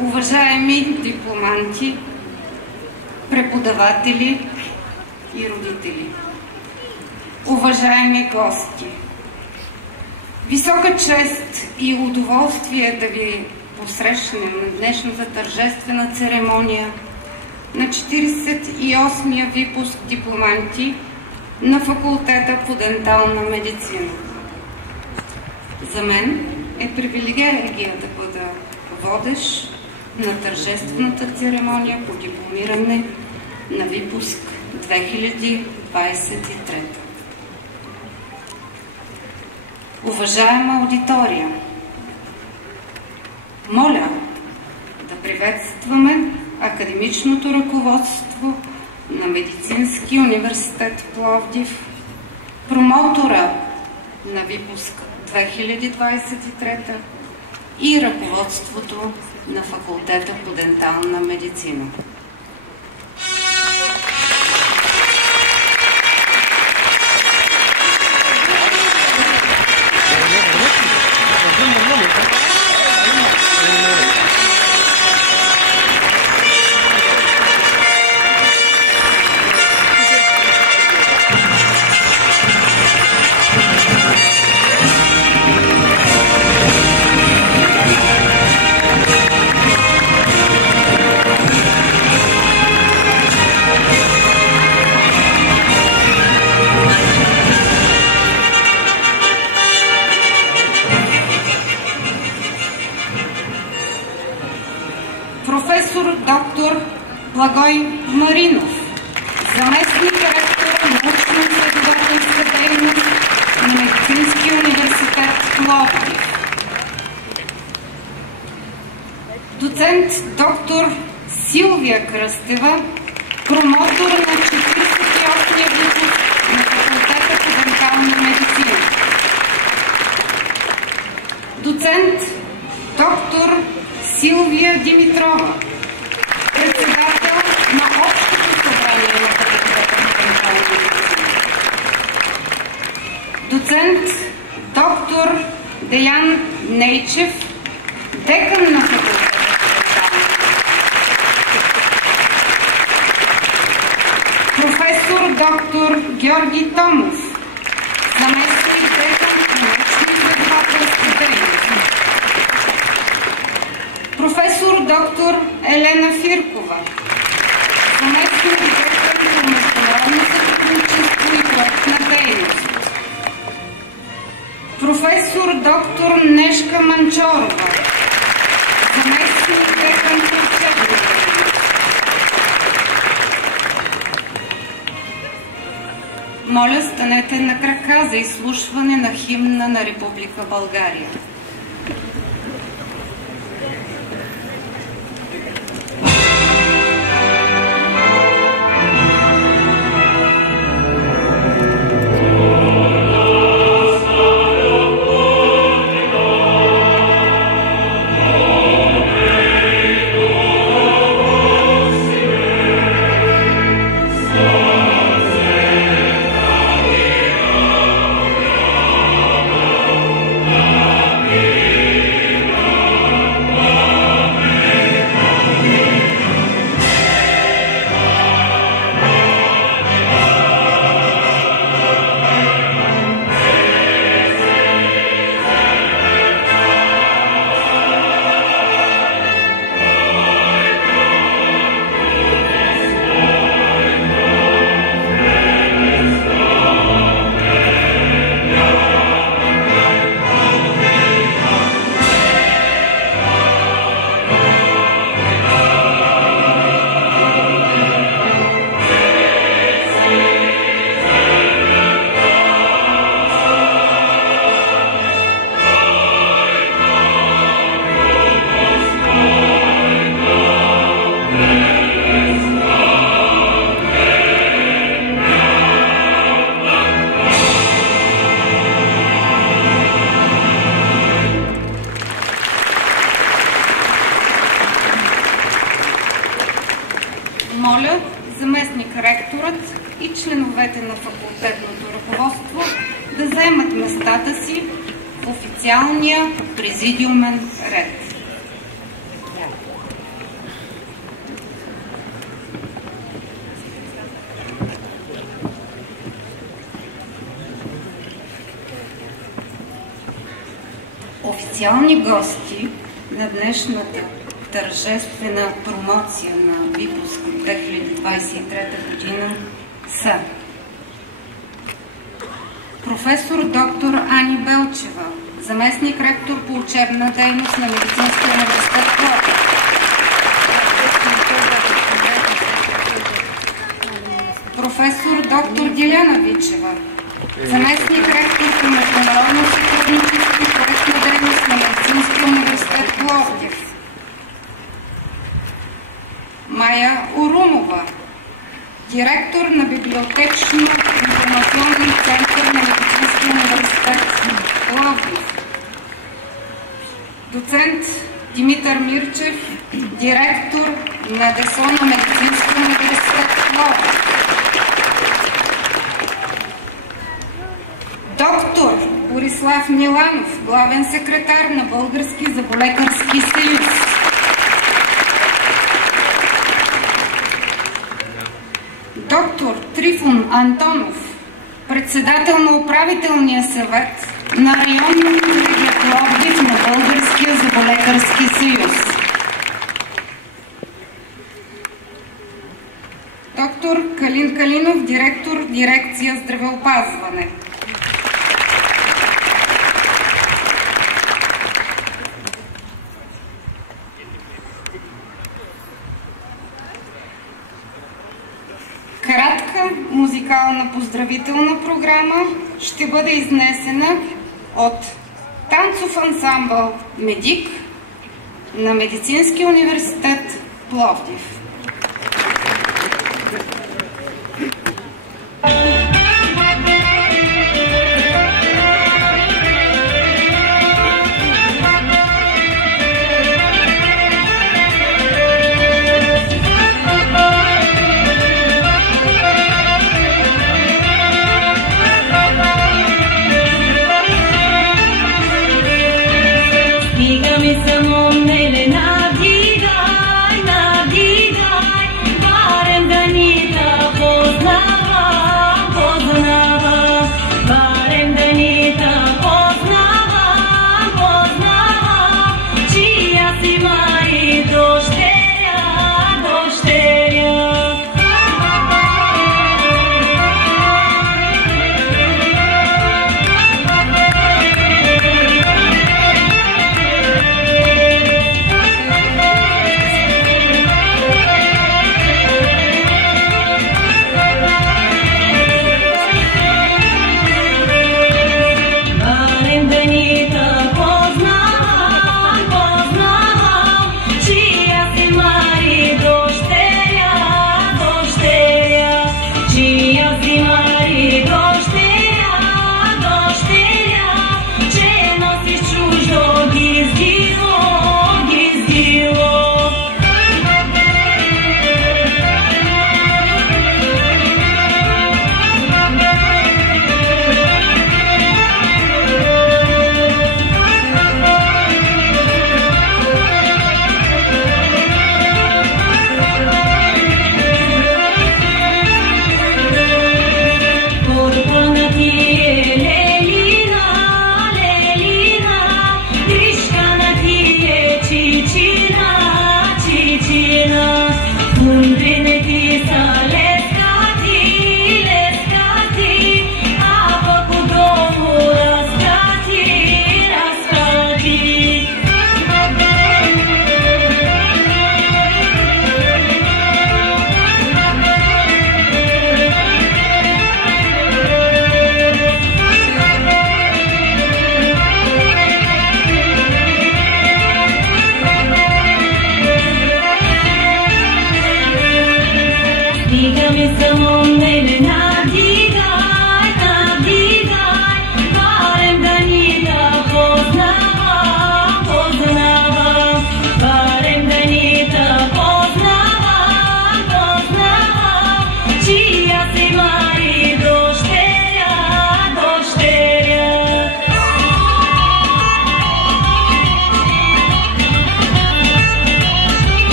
уважаеми дипломанти, преподаватели и родители, уважаеми гости, висока чест и удоволствие да ви посрещнем на днешната тържествена церемония на 48-я випуск дипломанти на факултета по дентална медицина. За мен е привилегия да бъда водещ на тържествената церемония по дипломиране на випуск 2023. Уважаема аудитория, моля да приветстваме академичното ръководство на Медицинския университет Пловдив, промотора на випуск 2023 и ръководството на факултета по дентална медицина. Професор доктор Благой Маринов, заместник ректор на научно-изследователска дейност на Медицинския университет Пловдив. Доцент доктор Силвия Кръстева, промотор на 48-я випуск на факултета по дентална медицина. Доцент доктор Силвия Димитрова, председател на Общото събрание на факултета по дентална медицина. Доцент доктор Деян Нейчев, декан на факултета по дентална медицина. Професор доктор Георги Томов, заместник декан на научно-изследователска дейност. Професор доктор Елена Фиркова, заместник директор по международно сътрудничество и проектна дейност. Професор доктор Нешка Манчорова, заместник декан по учебна дейност. Моля, станете на крака за изслушване на химна на Република България. Моля заместник-ректорът и членовете на факултетното ръководство да заемат местата си в официалния президиумен ред. официални гости на днешната тържествена промоция на випуск 2023 година са професор доктор Ани Белчева, заместник ректор по учебна дейност на Медицинския университет Пловдив. Професор доктор Диляна Вичева, заместник ректор по международно сътрудничество и проектна дейност на Медицинския университет Пловдив. Майя Орумова, директор на библиотечно-информационен център на Медицинския университет Пловдив. Доцент Димитър Мирчев, директор на ДСО на Медицинския университет Пловдив. Доктор Борислав Миланов, главен секретар на Български зъболекарски съюз. Доктор Трифон Антонов, председател на управителния съвет на районно колегия Пловдив на Българския зъболекарски съюз. Доктор Калин Калинов, директор дирекция здравеопазване. Кратка музикална поздравителна програма ще бъде изнесена от танцов ансамбъл «Медик» на Медицинския университет Пловдив.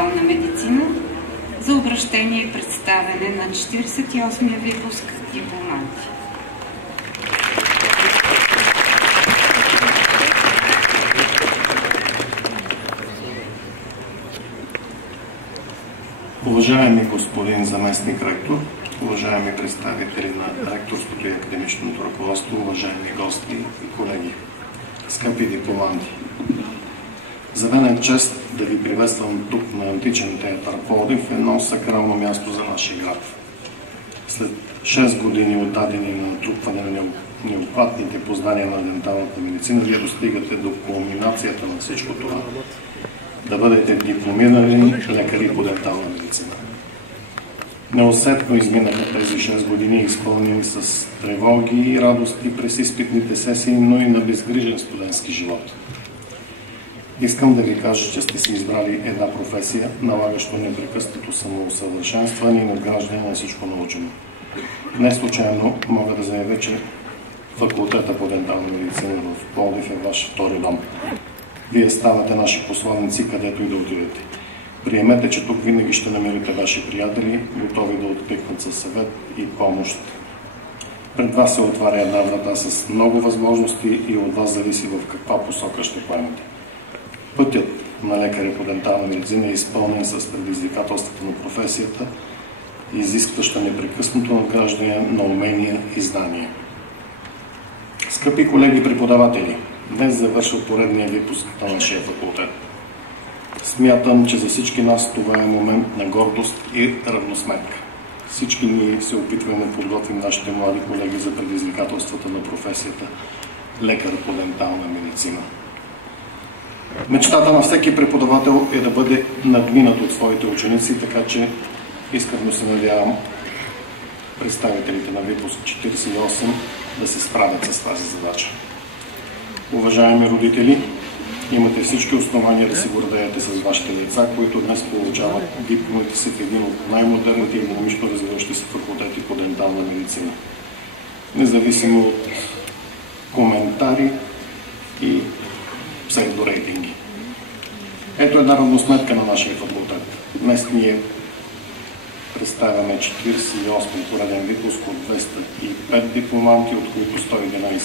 дентална медицина за обръщение и представяне на 48-я випуск дипломанти. Уважаеми господин заместник ректор, уважаеми представители на ректорството и академичното ръководство, уважаеми гости и колеги, скъпи дипломанти! За мен е чест да ви приветствам тук на античен театър Пловдив, едно сакрално място за нашия град. След 6 години отдадени на натрупване на необхватните познания на денталната медицина, вие достигате до кулминацията на всичко това. Да бъдете дипломирани лекари по дентална медицина. Неусетно изминаха тези 6 години, изпълнени с тревоги и радости през изпитните сесии, но и на безгрижен студентски живот. Искам да ви кажа, че сте си избрали една професия, налагащо непрекъснато самоусъвършенстване и надграждане на всичко научено. Не случайно мога да заявя, че факултета по дентална медицина в Пловдив е ваш втори дом. Вие ставате наши посланици, където и да отидете. Приемете, че тук винаги ще намерите ваши приятели, готови да откликнат със съвет и помощ. Пред вас се отваря една врата с много възможности и от вас зависи в каква посока ще поемете. Пътят на лекаря по дентална медицина е изпълнен с предизвикателствата на професията, изискваща непрекъснато надграждане на умения и знания. Скъпи колеги преподаватели, днес завършва поредния випуск на нашия факултет. Смятам, че за всички нас това е момент на гордост и равносметка. Всички ние се опитваме да подготвим нашите млади колеги за предизвикателствата на професията лекар по дентална медицина. Мечтата на всеки преподавател е да бъде надминат от своите ученици, така че искрено се надявам представителите на випуск 48 да се справят с тази задача. Уважаеми родители, имате всички основания да се гордеете с вашите деца, които днес получават дипломите си в един от най-модерните и динамично развиващи се факултети по дентална медицина. Независимо от коментари и псевдорейтинги. Ето една равносметка на нашия факултет. Днес ние представяме 48 пореден випуск от 205 дипломанти, от които 111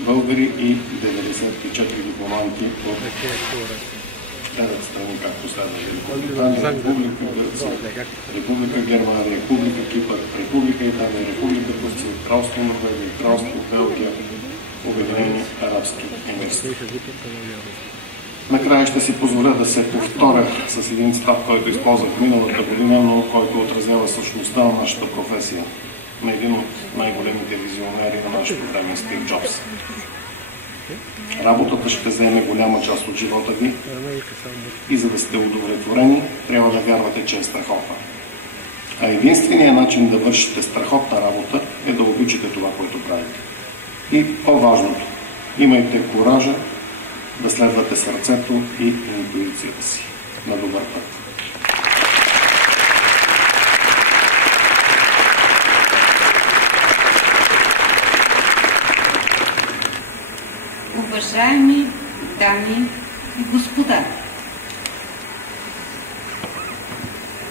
българи и 94 дипломанти от 9 страни, както следва: Великобритания, Република Гърция, Република Германия, Република Кипър, Република Италия, Република Турция, Кралство Норвегия, Кралство Белгия, Обединени арабски емирства. Накрая ще си позволя да се повторя с един цитат, който използвах миналата година, но който отразява същността на нашата професия, на един от най-големите визионери на нашето време, Стив Джобс. Работата ще вземе голяма част от живота ви и за да сте удовлетворени, трябва да вярвате, че е страхотна. А единственият начин да вършите страхотна работа е да обичате това, което правите. И по-важното, имайте куража да следвате сърцето и интуицията си. На добър път! Уважаеми дами и господа,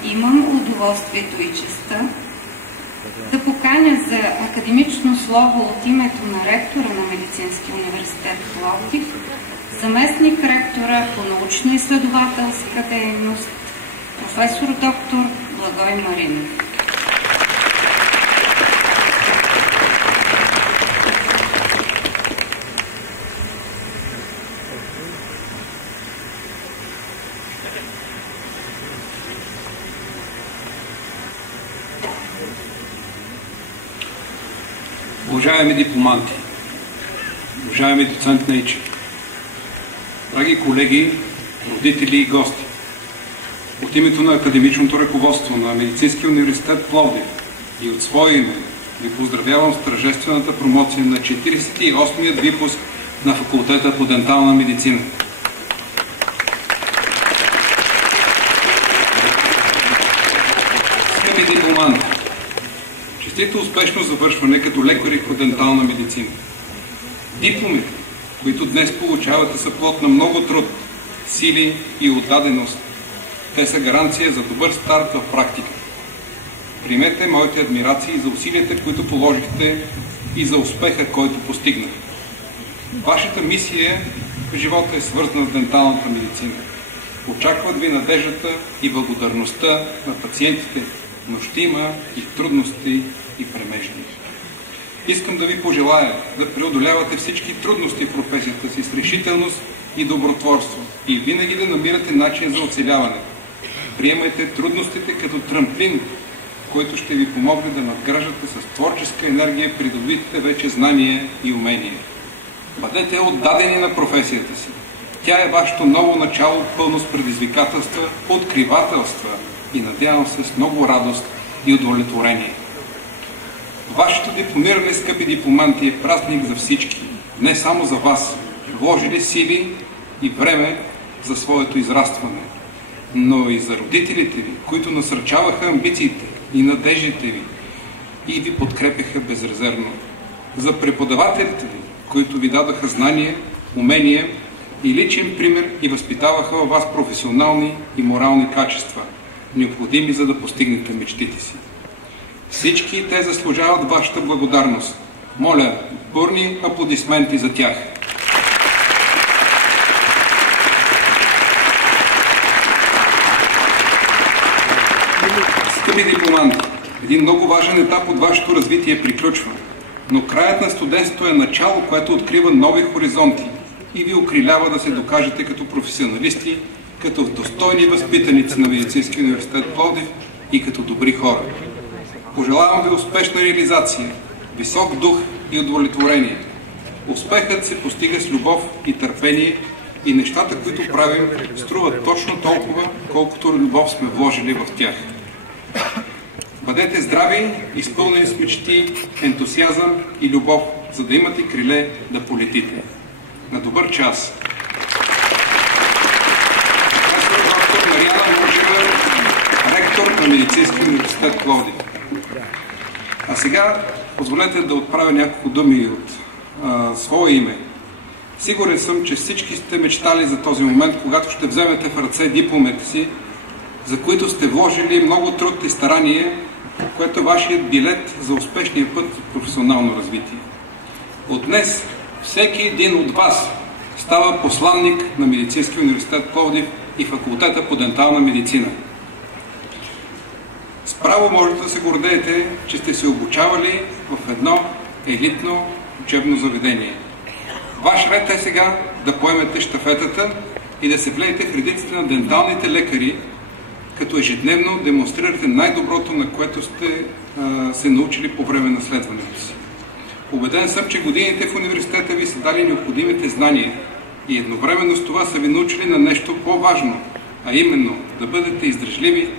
имам удоволствието и честта да поканя за академично слово от името на ректора на Медицинския университет Пловдив, заместник ректора по научно-изследователска дейност, професор доктор Благой Маринов. Уважаеми дипломанти, уважаеми доцент Нейчев, драги колеги, родители и гости, от името на академичното ръководство на Медицинския университет Пловдив и от свое име ви поздравявам с тържествената промоция на 48-ият випуск на факултета по дентална медицина. Скъпи дипломанти, честито успешно завършване като лекари по дентална медицина. Дипломите, които днес получавате, са плод на много труд, сили и отдаденост Те са гаранция за добър старт в практиката. Примете моите адмирации за усилията, които положихте и за успеха, който постигнахте. Вашата мисия в живота е свързана с денталната медицина. Очакват ви надеждата и благодарността на пациентите, но ще има и трудности и премежди. Искам да ви пожелая да преодолявате всички трудности в професията си с решителност и добротворство и винаги да намирате начин за оцеляване. Приемайте трудностите като трамплин, който ще ви помогне да надграждате с творческа енергия придобитите вече знания и умения. Бъдете отдадени на професията си. Тя е вашето ново начало, пълно с предизвикателства, откривателства и надявам се с много радост и удовлетворение. Вашето дипломиране, скъпи дипломанти, е празник за всички, не само за вас, вложили сили и време за своето израстване, но и за родителите ви, които насърчаваха амбициите и надеждите ви и ви подкрепяха безрезервно, за преподавателите ви, които ви дадаха знания, умения и личен пример и възпитаваха във вас професионални и морални качества, необходими за да постигнете мечтите си. Всички те заслужават вашата благодарност. Моля, бурни аплодисменти за тях. Скъпи дипломанти, един много важен етап от вашето развитие приключва, но краят на студентството е начало, което открива нови хоризонти и ви окрилява да се докажете като професионалисти, като достойни възпитаници на Медицинския университет Пловдив и като добри хора. Пожелавам ви успешна реализация, висок дух и удовлетворение. Успехът се постига с любов и търпение и нещата, които правим, струват точно толкова, колкото любов сме вложили в тях. Бъдете здрави, изпълнени с мечти, ентусиазъм и любов, за да имате криле да полетите. На добър час! Професор доктор Мариана Мурджиева, ректор на Медицинския университет Пловдив. А сега позволете да отправя няколко думи от свое име. Сигурен съм, че всички сте мечтали за този момент, когато ще вземете в ръце дипломите си, за които сте вложили много труд и старание, което е вашият билет за успешния път в професионално развитие. От днес всеки един от вас става посланник на Медицинския университет Пловдив и факултета по дентална медицина. Справо можете да се гордеете, че сте се обучавали в едно елитно учебно заведение. Ваш ред е сега да поемете щафетата и да се влеете в редиците на денталните лекари, като ежедневно демонстрирате най-доброто, на което сте се научили по време на следването си. Убеден съм, че годините в университета ви са дали необходимите знания и едновременно с това са ви научили на нещо по-важно, а именно да бъдете издръжливи,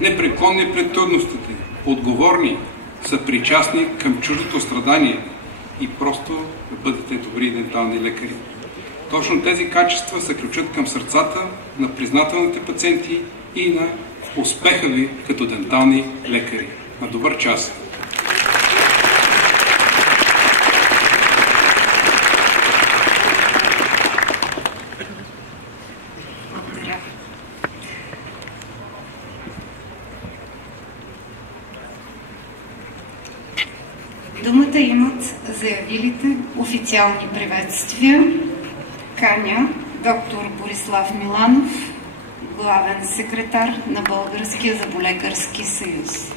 непреклонни пред трудностите, отговорни, съпричастни към чуждото страдание и просто да бъдете добри дентални лекари. Точно тези качества са ключът към сърцата на признателните пациенти и на успеха ви като дентални лекари. На добър час! Думата имат заявилите официални приветствия. Каня доктор Борислав Миланов, главен секретар на Българския зъболекарски съюз.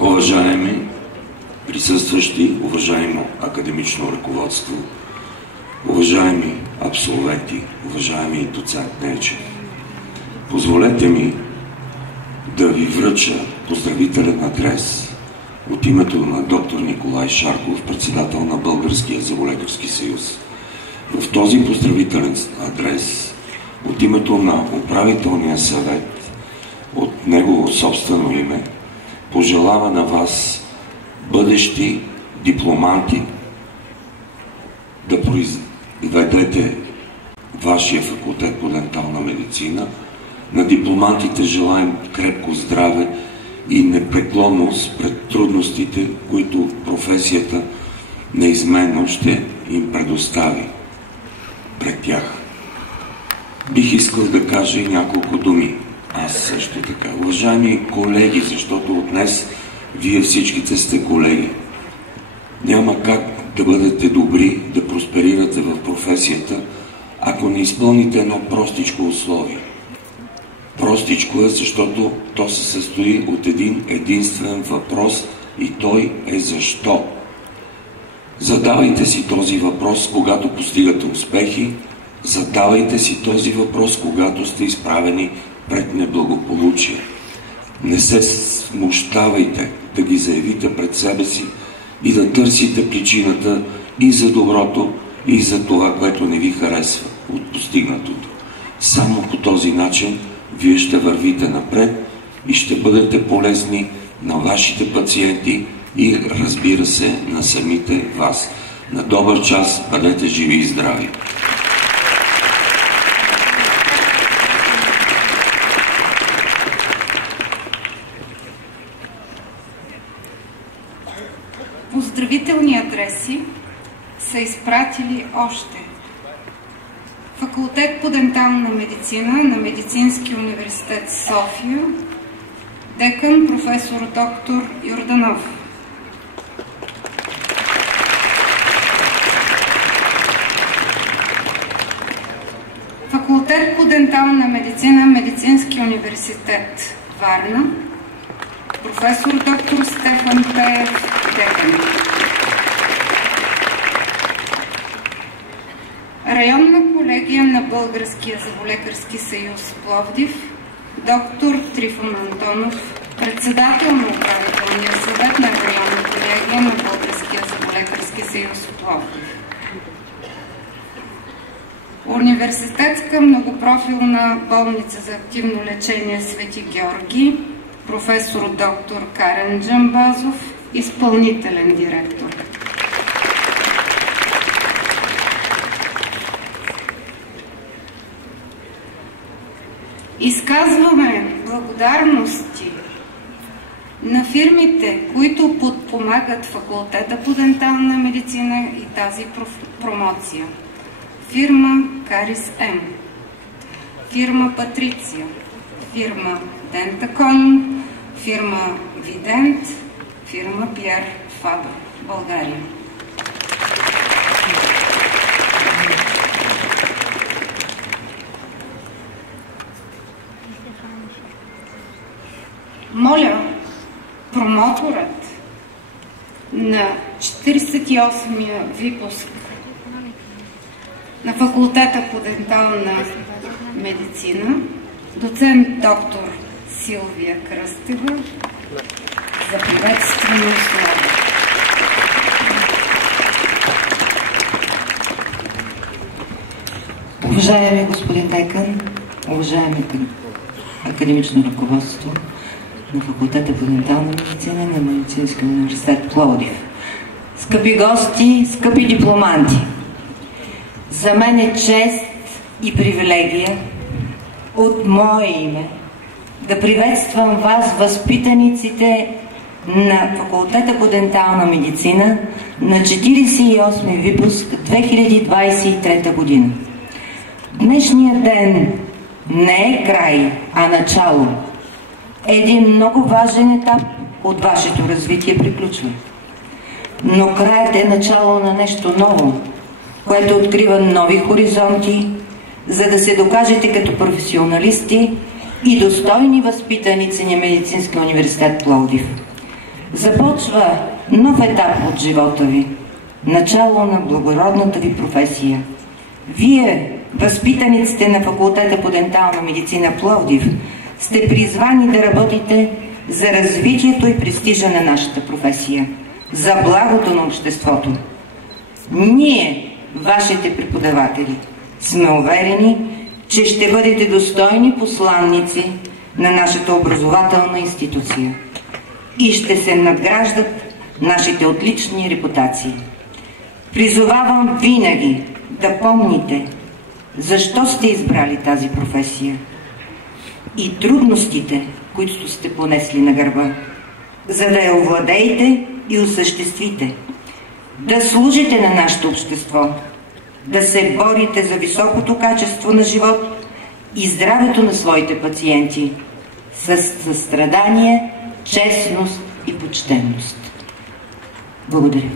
Уважаеми присъстващи, уважаемо академично ръководство, уважаеми абсолвенти, уважаеми доцент Нейчев, позволете ми да ви връча поздравителен адрес от името на доктор Николай Шарков, председател на Българския зъболекарски съюз. В този поздравителен адрес от името на управителния съвет, от негово собствено име, пожелава на вас, бъдещи дипломанти, да произведете вашия факултет по дентална медицина. На дипломантите желаем крепко здраве и непреклонност пред трудностите, които професията неизменно ще им предостави. тях. Бих искал да кажа и няколко думи. Аз също така. Уважаеми колеги, защото от днес вие всичките сте колеги. Няма как да бъдете добри, да просперирате в професията, ако не изпълните едно простичко условие. Простичко е, защото то се състои от един единствен въпрос и той е защо. Задавайте си този въпрос, когато постигате успехи, задавайте си този въпрос, когато сте изправени пред неблагополучие. Не се смущавайте да ги заявите пред себе си и да търсите причината и за доброто, и за това, което не ви харесва от постигнатото. Само по този начин вие ще вървите напред и ще бъдете полезни на вашите пациенти и, разбира се, на самите вас. На добър час, бъдете живи и здрави! Поздравителни адреси са изпратили още Факултет по дентална медицина на Медицинския университет София, декан професор доктор Йорданов. Факултет по дентална медицина Медицинския университет Варна, професор доктор Стефан Пеев, декан. Районна колегия на Българския зъболекарски съюз Пловдив, доктор Трифон Антонов, председател на управителния съвет на Районна колегия на Българския зъболекарски съюз Пловдив. Университетска многопрофилна болница за активно лечение Свети Георги, професор доктор Карен Джамбазов, изпълнителен директор. Изказваме благодарности на фирмите, които подпомагат факултета по дентална медицина и тази промоция. Фирма Карис М, фирма Патриция, фирма Дентаком, фирма Видент, фирма Пьер Фабър, България. Моля, промоторът на 48-я випуск на факултета по дентална медицина, доцент доктор Силвия Кръстева, за приветствено слово. Уважаеми господин декан, уважаеми академично ръководство на факултета по дентална медицина на Медицинския университет Пловдив, скъпи гости, скъпи дипломанти, за мен е чест и привилегия от мое име да приветствам вас, възпитаниците на факултета по дентална медицина на 48 випуск 2023 година. Днешният ден не е край, а начало. Един много важен етап от вашето развитие приключва. Но краят е начало на нещо ново, което открива нови хоризонти, за да се докажете като професионалисти и достойни възпитаници на Медицинския университет Пловдив. Започва нов етап от живота ви, начало на благородната ви професия. Вие, възпитаниците на факултета по дентална медицина Пловдив, сте призвани да работите за развитието и престижа на нашата професия, за благото на обществото. Ние, вашите преподаватели, сме уверени, че ще бъдете достойни посланници на нашата образователна институция и ще се надграждат нашите отлични репутации. Призовавам винаги да помните защо сте избрали тази професия и трудностите, които сте понесли на гърба, за да я овладеете и осъществите, да служите на нашето общество, да се борите за високото качество на живот и здравето на своите пациенти с състрадание, честност и почтенност. Благодаря.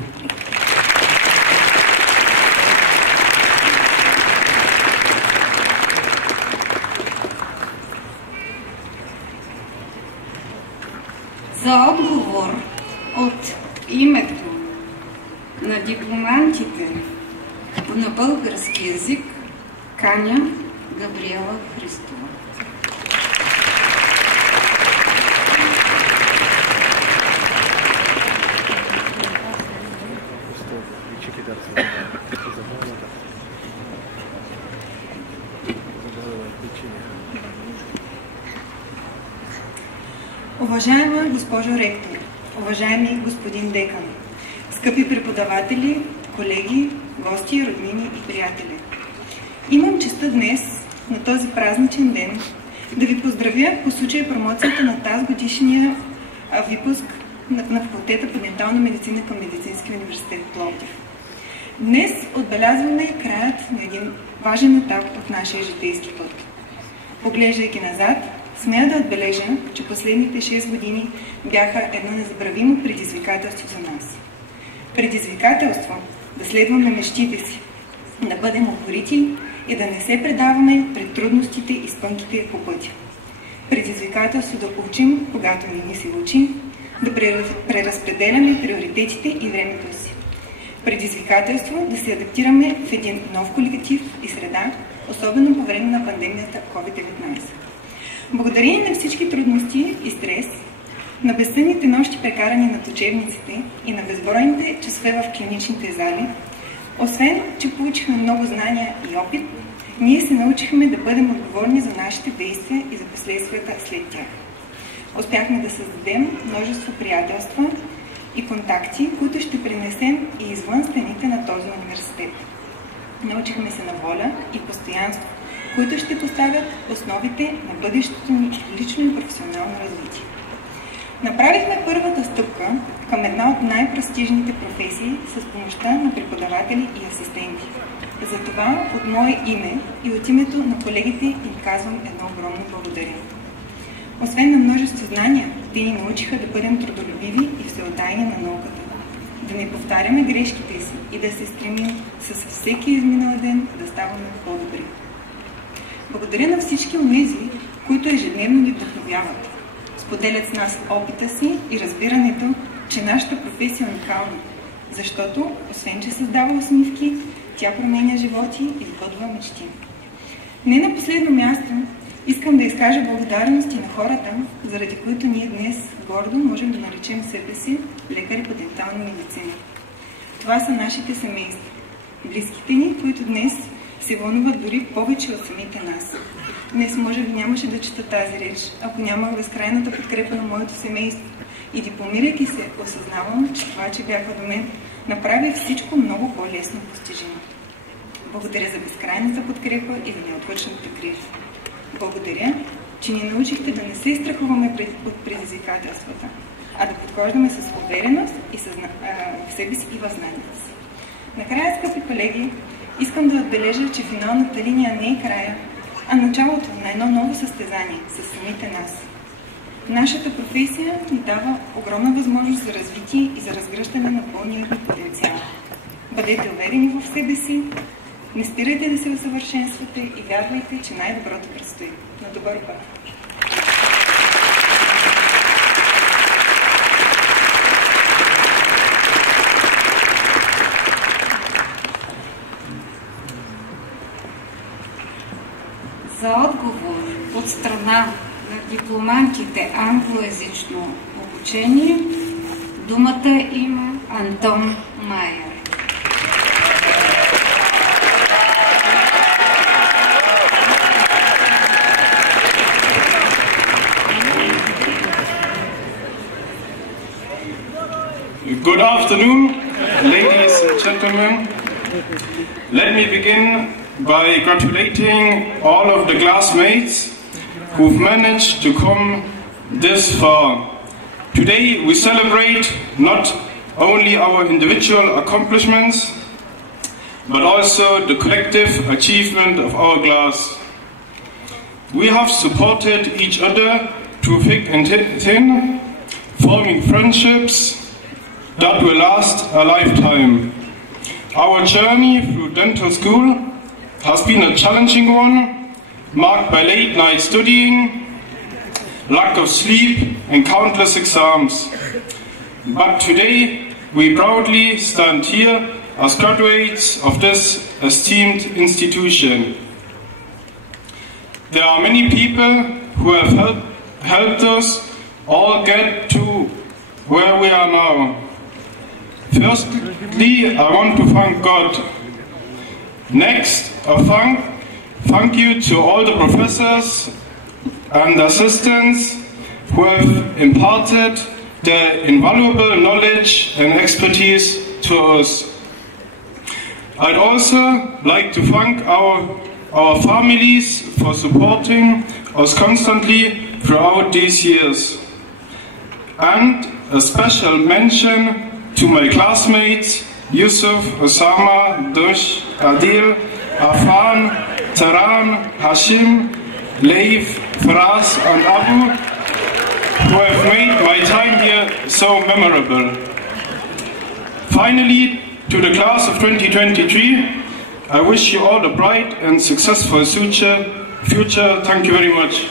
За отговор от името на дипломантите на български език каня Габриела Христова. Уважаема госпожо ректор, уважаеми господин декан, скъпи преподаватели, колеги, гости, роднини и приятели! Имам честта днес, на този празничен ден, да ви поздравя по случай промоцията на тази годишния випуск на факултета по дентална медицина към Медицинския университет Пловдив. Днес отбелязваме краят на един важен етап от нашия житейски път. Поглеждайки назад, смея да отбележа, че последните 6 години бяха едно незабравимо предизвикателство за нас. Предизвикателство да следваме мечтите си, да бъдем упорити и да не се предаваме пред трудностите и спънките по пътя. Предизвикателство да учим, когато не ни се учим, да преразпределяме приоритетите и времето си. Предизвикателство да се адаптираме в един нов колектив и среда, особено по време на пандемията COVID-19. Благодарение на всички трудности и стрес, на безсънните нощи прекарани над учебниците и на безбройните часове в клиничните зали, освен, че получихме много знания и опит, ние се научихме да бъдем отговорни за нашите действия и за последствията след тях. Успяхме да създадем множество приятелства и контакти, които ще принесем и извън стените на този университет. Научихме се на воля и постоянство, които ще поставят основите на бъдещето ни лично и професионално развитие. Направихме първата стъпка към една от най-престижните професии с помощта на преподаватели и асистенти. Затова от мое име и от името на колегите им казвам едно огромно благодарение. Освен на множество знания, те ни научиха да бъдем трудолюбиви и всеотдайни на науката, да не повтаряме грешките си и да се стремим с всеки изминал ден да ставаме по-добри. Благодаря на всички онези, които ежедневно ни вдъхновяват, споделят с нас опита си и разбирането, че нашата професия е уникална, защото, освен че създава усмивки, тя променя животи и сбъдва мечти. Не на последно място, искам да изкажа благодарности на хората, заради които ние днес гордо можем да наречем себе си лекари по дентална медицина. Това са нашите семейства, близките ни, които днес се вълнуват дори повече от самите нас. Днес може би нямаше да чета тази реч, ако нямах безкрайната подкрепа на моето семейство. И дипломирайки се, осъзнавам, че това, че бяха до мен, направи всичко много по-лесно постижимо. Благодаря за безкрайната подкрепа и за неотвършената грижа. Благодаря, че ни научихте да не се страхуваме от предизвикателствата, а да подхождаме с увереност и в себе си и в знанията си. Накрая, скъпи колеги, искам да отбележа, че финалната линия не е края, а началото на едно ново състезание с самите нас. Нашата професия ни дава огромна възможност за развитие и за разгръщане на пълния ни потенциал. Бъдете уверени в себе си, не спирайте да се усъвършенствате и вярвайте, че най-доброто предстои. На добър път! За отговор от страна на дипломантите англоязично обучение думата има Антон Майер. Good afternoon, ladies and gentlemen. Let me begin by congratulating all of the classmates who've managed to come this far. Today we celebrate not only our individual accomplishments, but also the collective achievement of our class. We have supported each other through thick and thin, forming friendships that will last a lifetime. Our journey through dental school has been a challenging one, marked by late night studying, lack of sleep and countless exams. But today we proudly stand here as graduates of this esteemed institution. There are many people who have helped us all get to where we are now. Firstly, I want to thank God. Next, a thank you to all the professors and assistants who have imparted their invaluable knowledge and expertise to us. I'd also like to thank our families for supporting us constantly throughout these years. And a special mention to my classmates Yusuf, Osama, Dush, Adil, Afan, Taran, Hashim, Leif, Faraz and Abu, who have made my time here so memorable. Finally, to the class of 2023, I wish you all a bright and successful future. Thank you very much.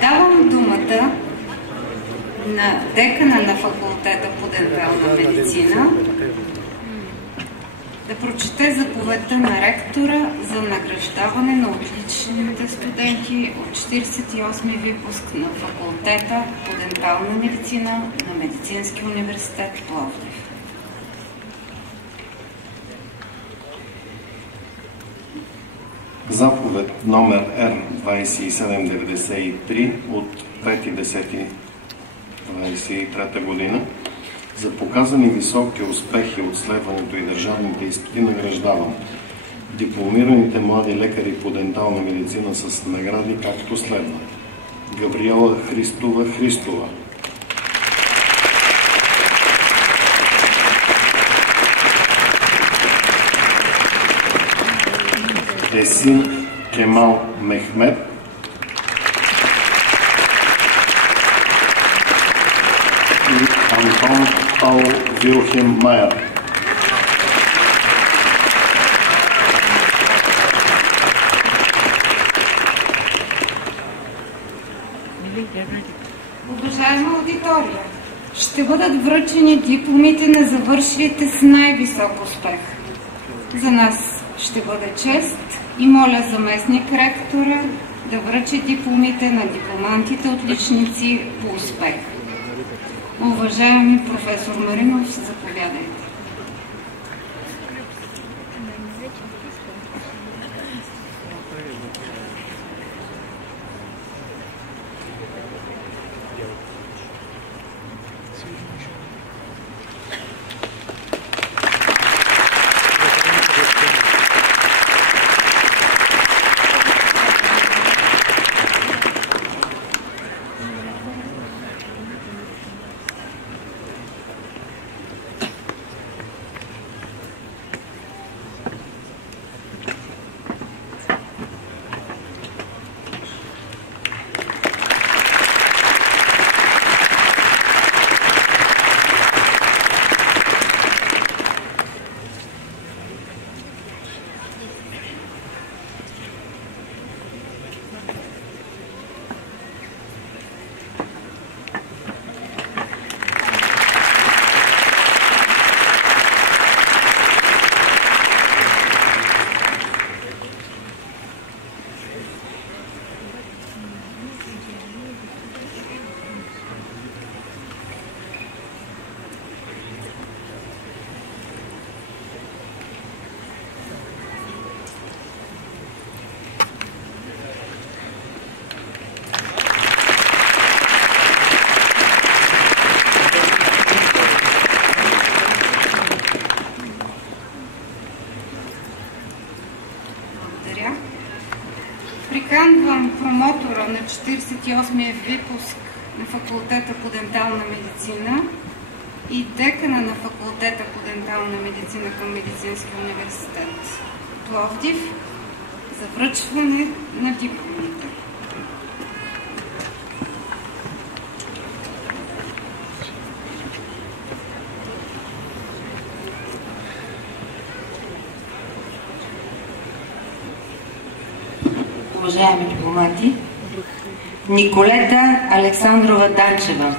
Давам думата на декана на факултета по дентална медицина да прочете заповедта на ректора за награждаване на отличните студенти от 48-ми випуск на факултета по дентална медицина на Медицински университет Пловдив. Заповед номер Р2793 от 5.10.23 година за показани високи успехи от следването и държавните изпити награждавам дипломираните млади лекари по дентална медицина с награди както следва: Габриела Христова, Есин Кемал Мехмед, и Антон Паул Вилхем Майер. Уважаема аудитория, ще бъдат връчени дипломите на завършилите с най-висок успех. За нас ще бъде чест и моля заместник ректора да връчи дипломите на дипломантите отличници по успех. Уважаеми професор Маринов, заповядайте. Приканвам промотора на 48-я випуск на факултета по дентална медицина и декана на факултета по дентална медицина към Медицинския университет Пловдив за връчване на дипломите. Уважаеми дипломати, Николета Александрова Данчева.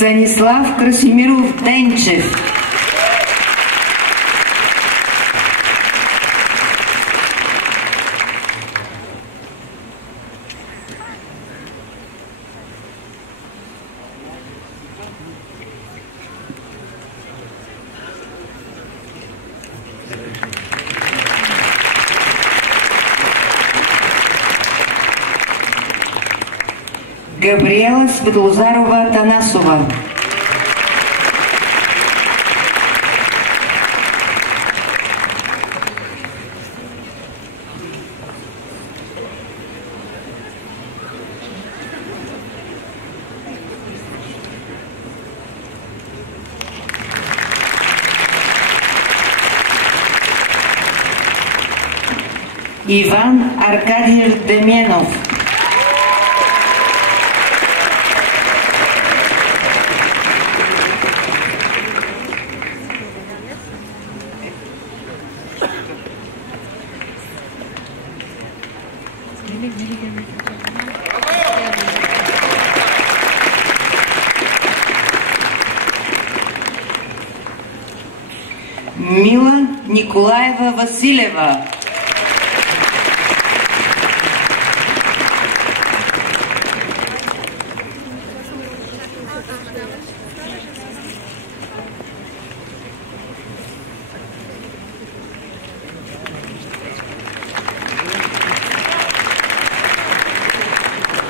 Станислав Красимиров Денчев. Габриела Светлозарова Танасова. Иван Аркадьевич Демьянов. Мила Николаева Василева.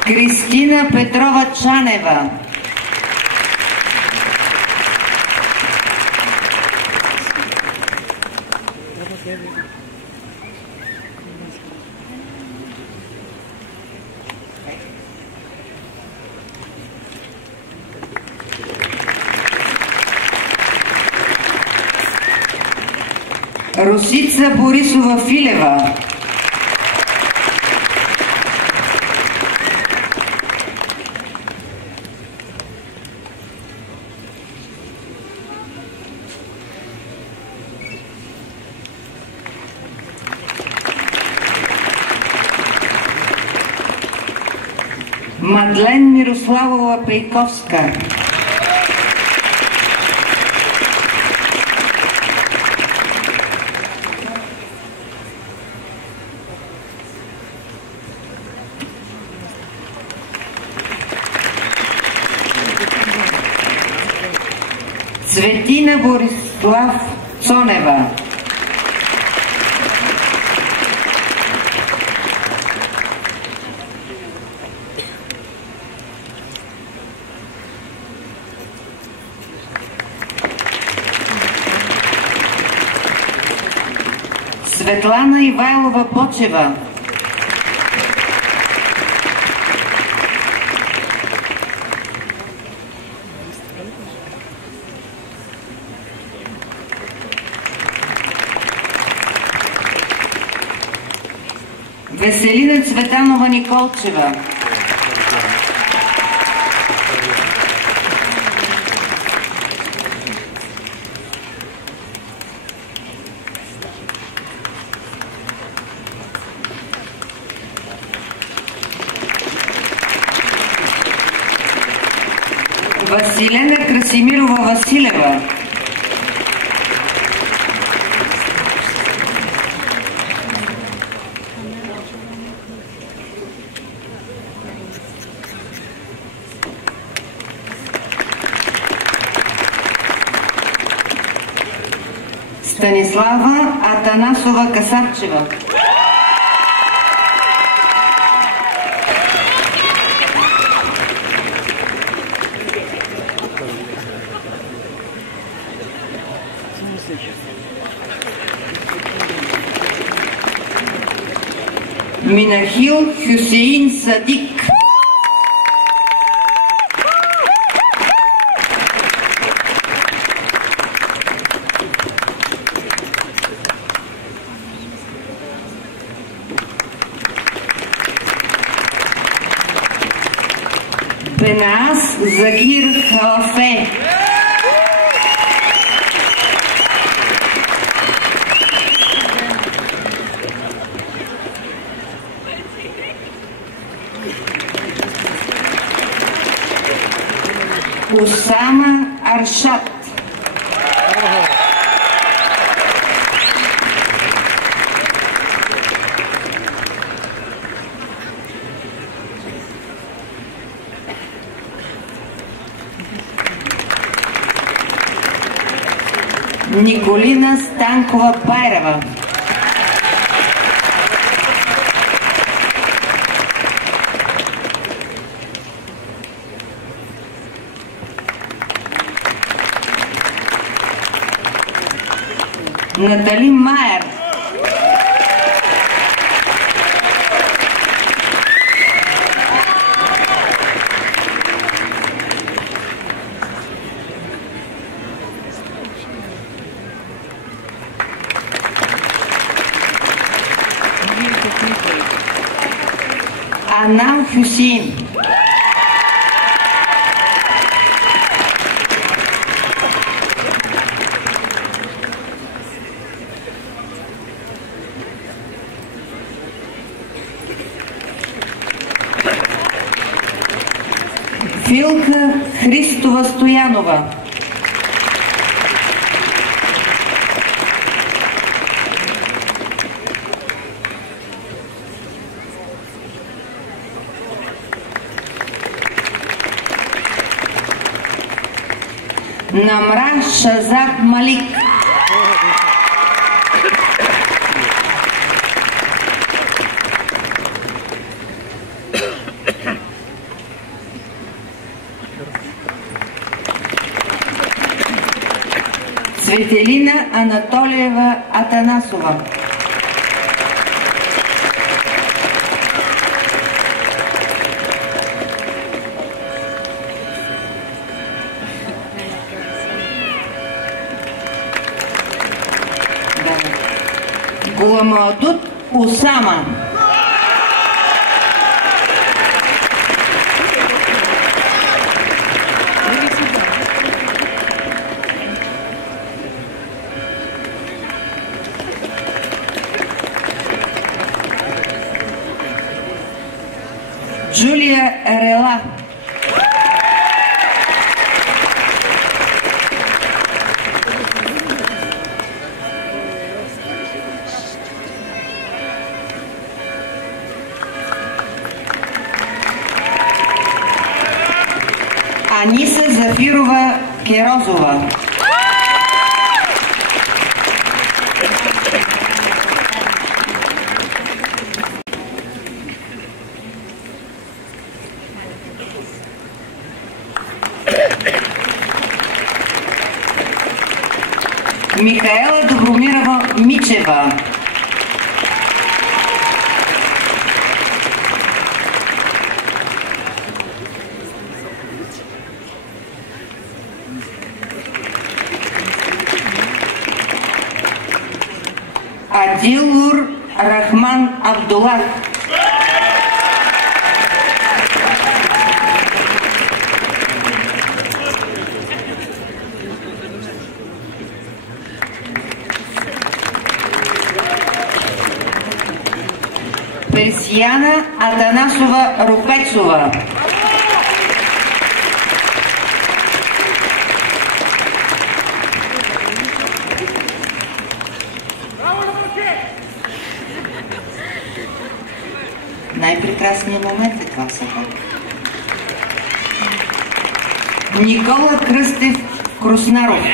Кристина Петрова Чанева. Росица Борисова Филева. Мадлен Мирославова Пейковска. Цветина Борислав Цонева. Светлана Ивайлова Почева. Веселина Цветанова Николчева. Василена Красимирова Василева, Станислава Атанасова Касапчева, Минахил Хюсеин Садик, Бенаас Загир Халафе, Усама Аршат, Николина Станкова Байрева, Натали Майер, Анам Хюсейн, Филка Христова Стоянова, Намра Шазак Малик, Цветелина Анатолиева Атанасова, Гуламаудут Усама, Джулия Рела, Аниса Зафирова Керозова, Михаела Добромирова Мичева, Адилур Рахман Абдуллах, Персияна Атанасова Рупецова, най-прекрасният момент е това сега. Никола Кръстев Круснаров.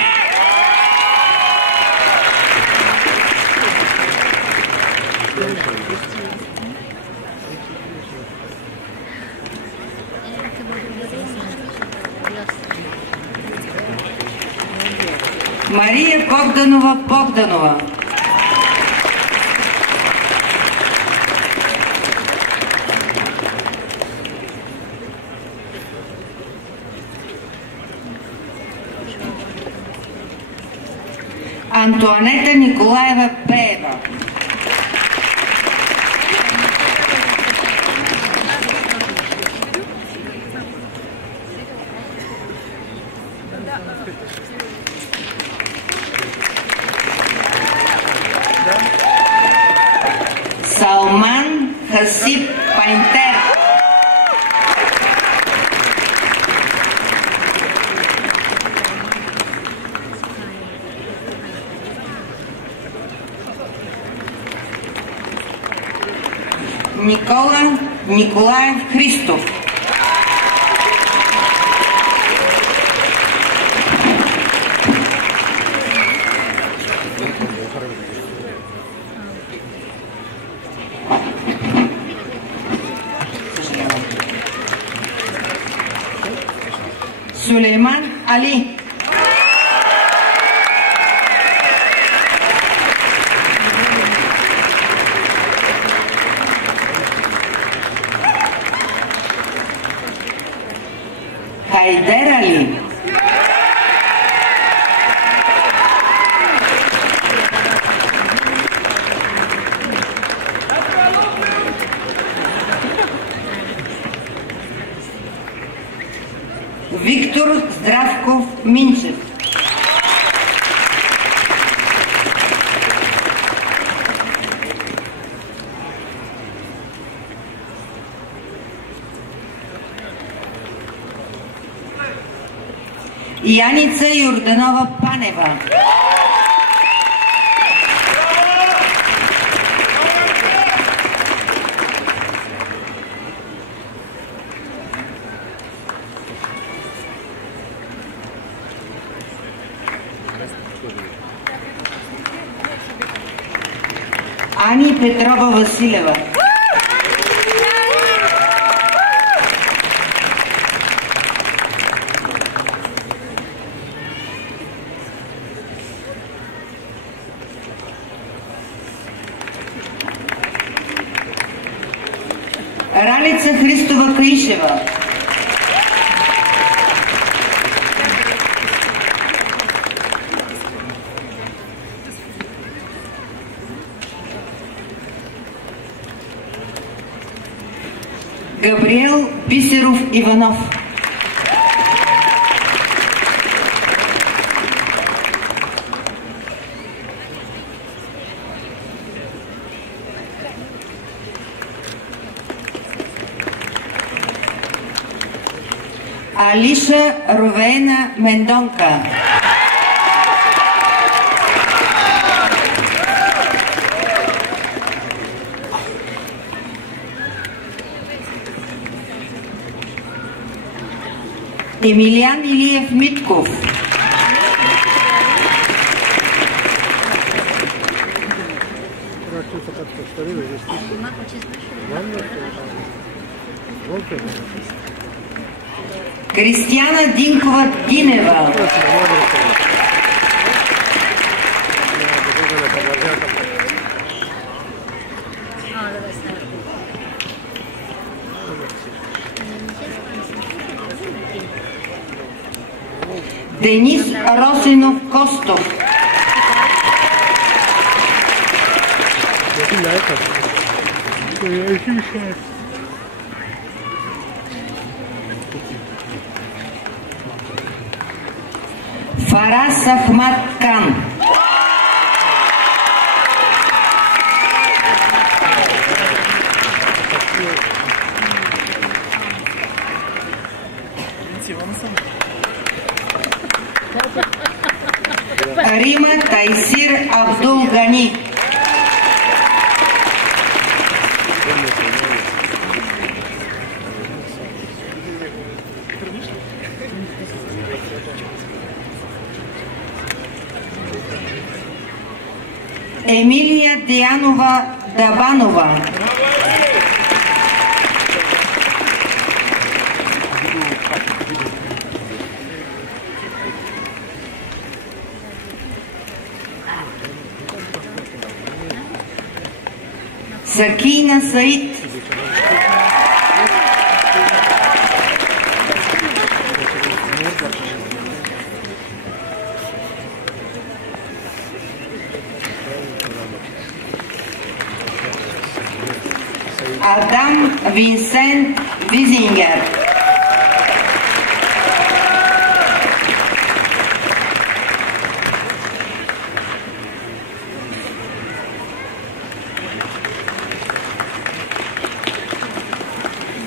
Мария Богданова Богданова. Антуанета Николаева Пеева. Салман Хасиб Пайнтер. Никола Николаев Христов. Сулейман Али. Хайдер Али. Виктор Здравков Минчев. Яница Йорданова Панева. Ани Петрова Василева. Ралица Христова Каишева. Габриел Бисеров Иванов. Алиша Ровена Мендонка. Емилиан Илиев Митков. Кристияна Динкова Динева. Денис Росинов Костов. Фарас Ахмад Кан. Рима Тайсир Абдул Гани. Емилия Дианова Даванова. Сакина Саид. Адам Винсент Визингер.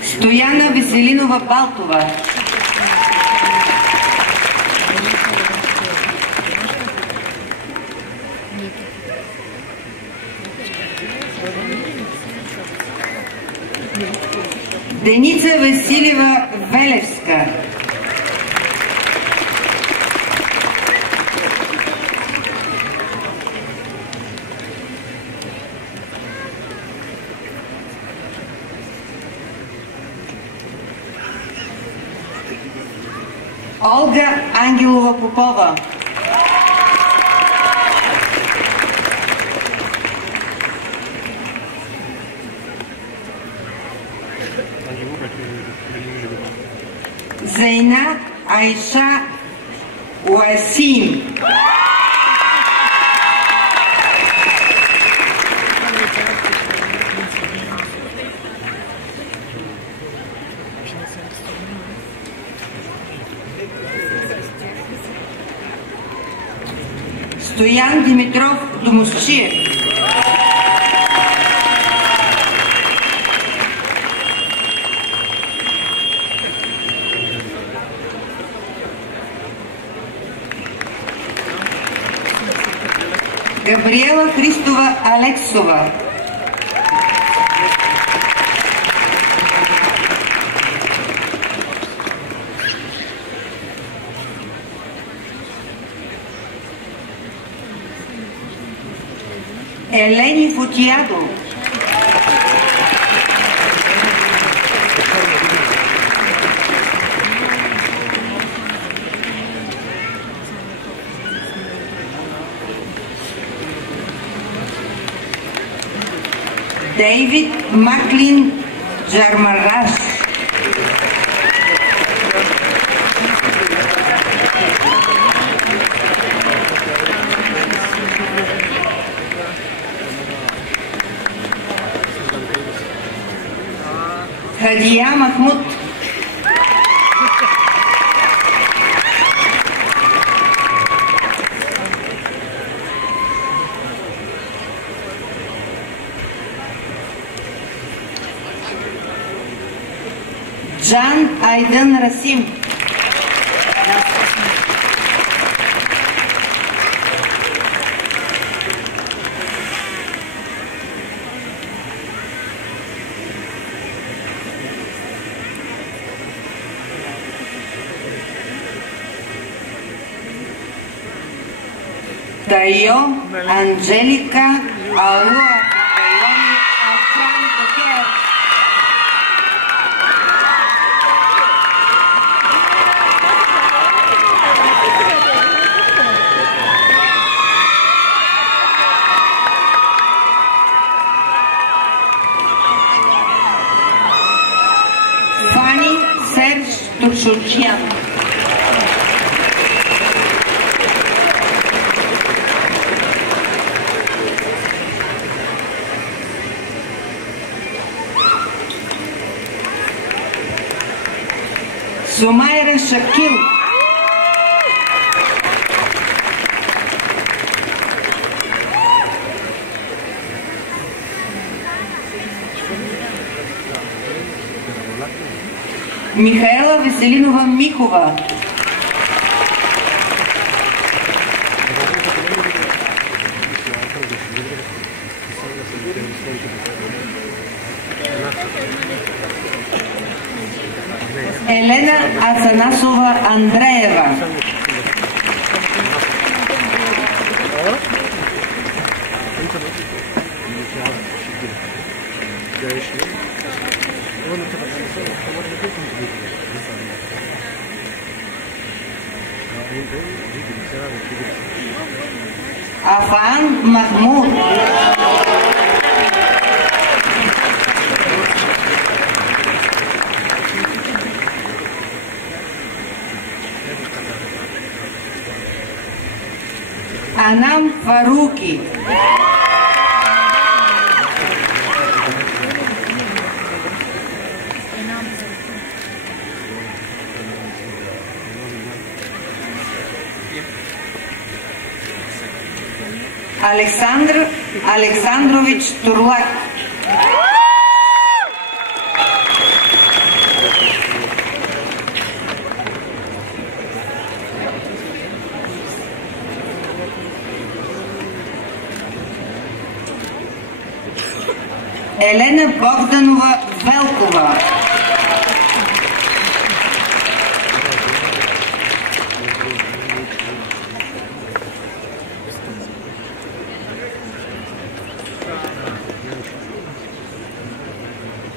Стояна Веселинова Балтова. Деница Василева Велевска. Олга Ангелова Попова. Зейна Айша Уасим. Стоян Димитров Домусчиев. Габриела Христова Алексова. Елени Футиадо. Дейвид Маклин Джармараш. Хадия Махмуд. Джан Айдън Расим. Тайо Анджелика Алуа. Фани Серж Тушучян. Сумайра Шакил. Михаела Веселинова Михова. Елена Атанасова Андреева. Афан Махмуд, Анам Фаруки, Александр Александрович Турлак, Елена Богданова Велкова,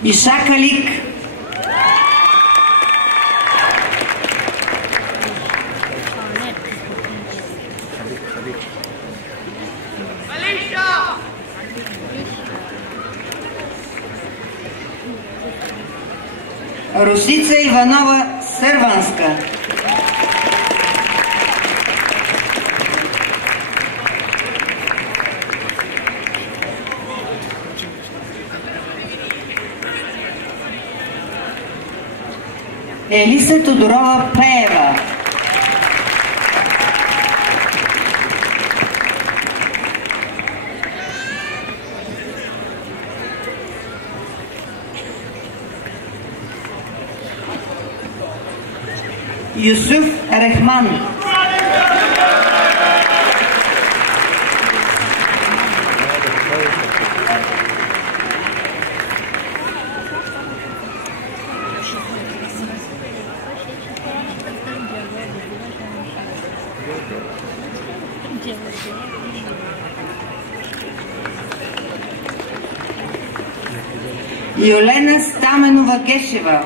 Ишак Алик, Русица Иванова Сърванска, Елиса Тодорова Пеева, Юсуф Рехман, Юлена Стаменова Гешева,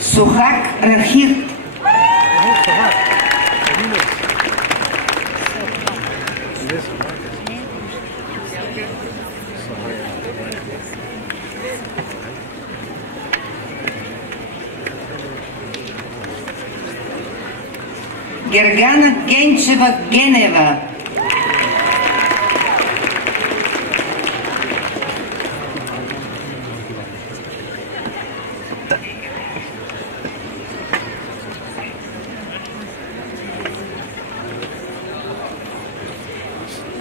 Сухак Рахит, Гергана Генчева Генева,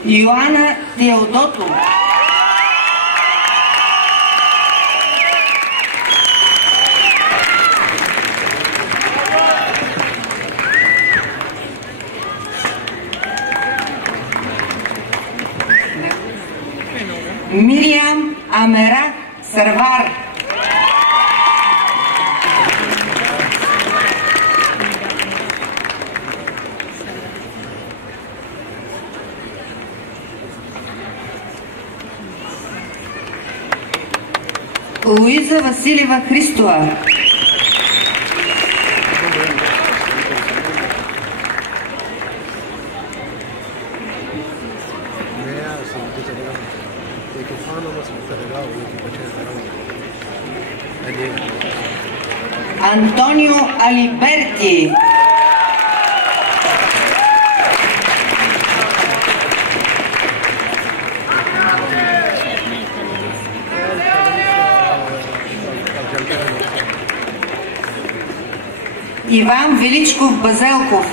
Йоана Теодото, Мириам Амера Сарвар, Луиза Василева Христова, Антонио Алиберти, Иван Величков Базелков,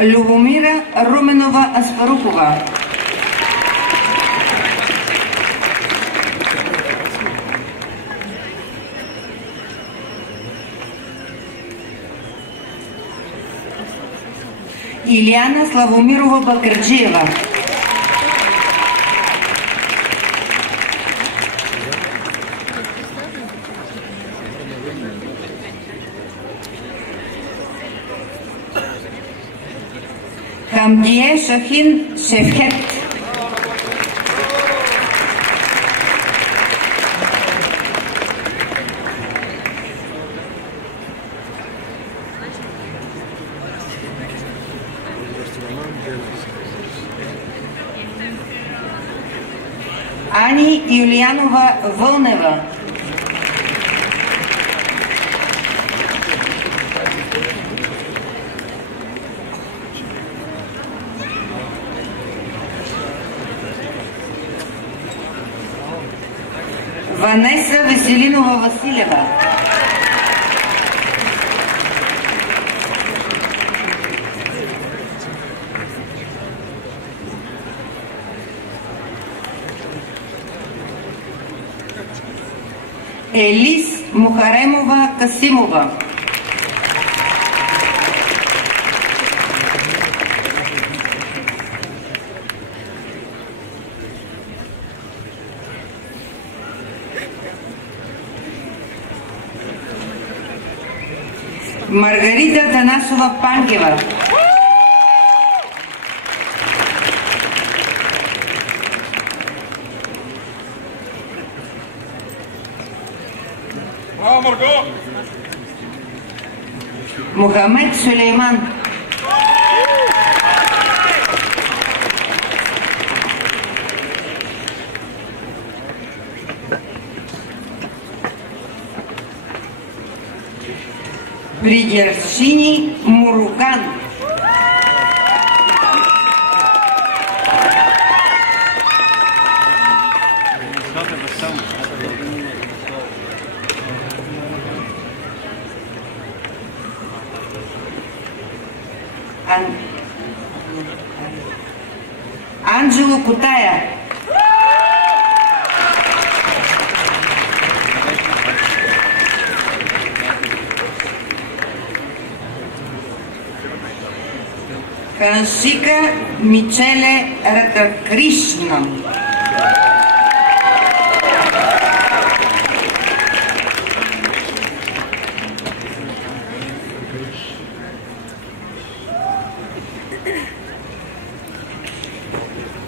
Любомира Руменова Аспарухова, Илияна Славомирова Бакърджиева. Хамдие Шахин Шевхет. Ани Юлиянова Вълнева. Ванеса Веселинова Василева. Елис Мухаремова Касимова. Маргарита Танасова Пангева. Мухамед Сулейман. Придершини Мурукан. Анджело Кутая. Ханшика Мичеле Радакришна.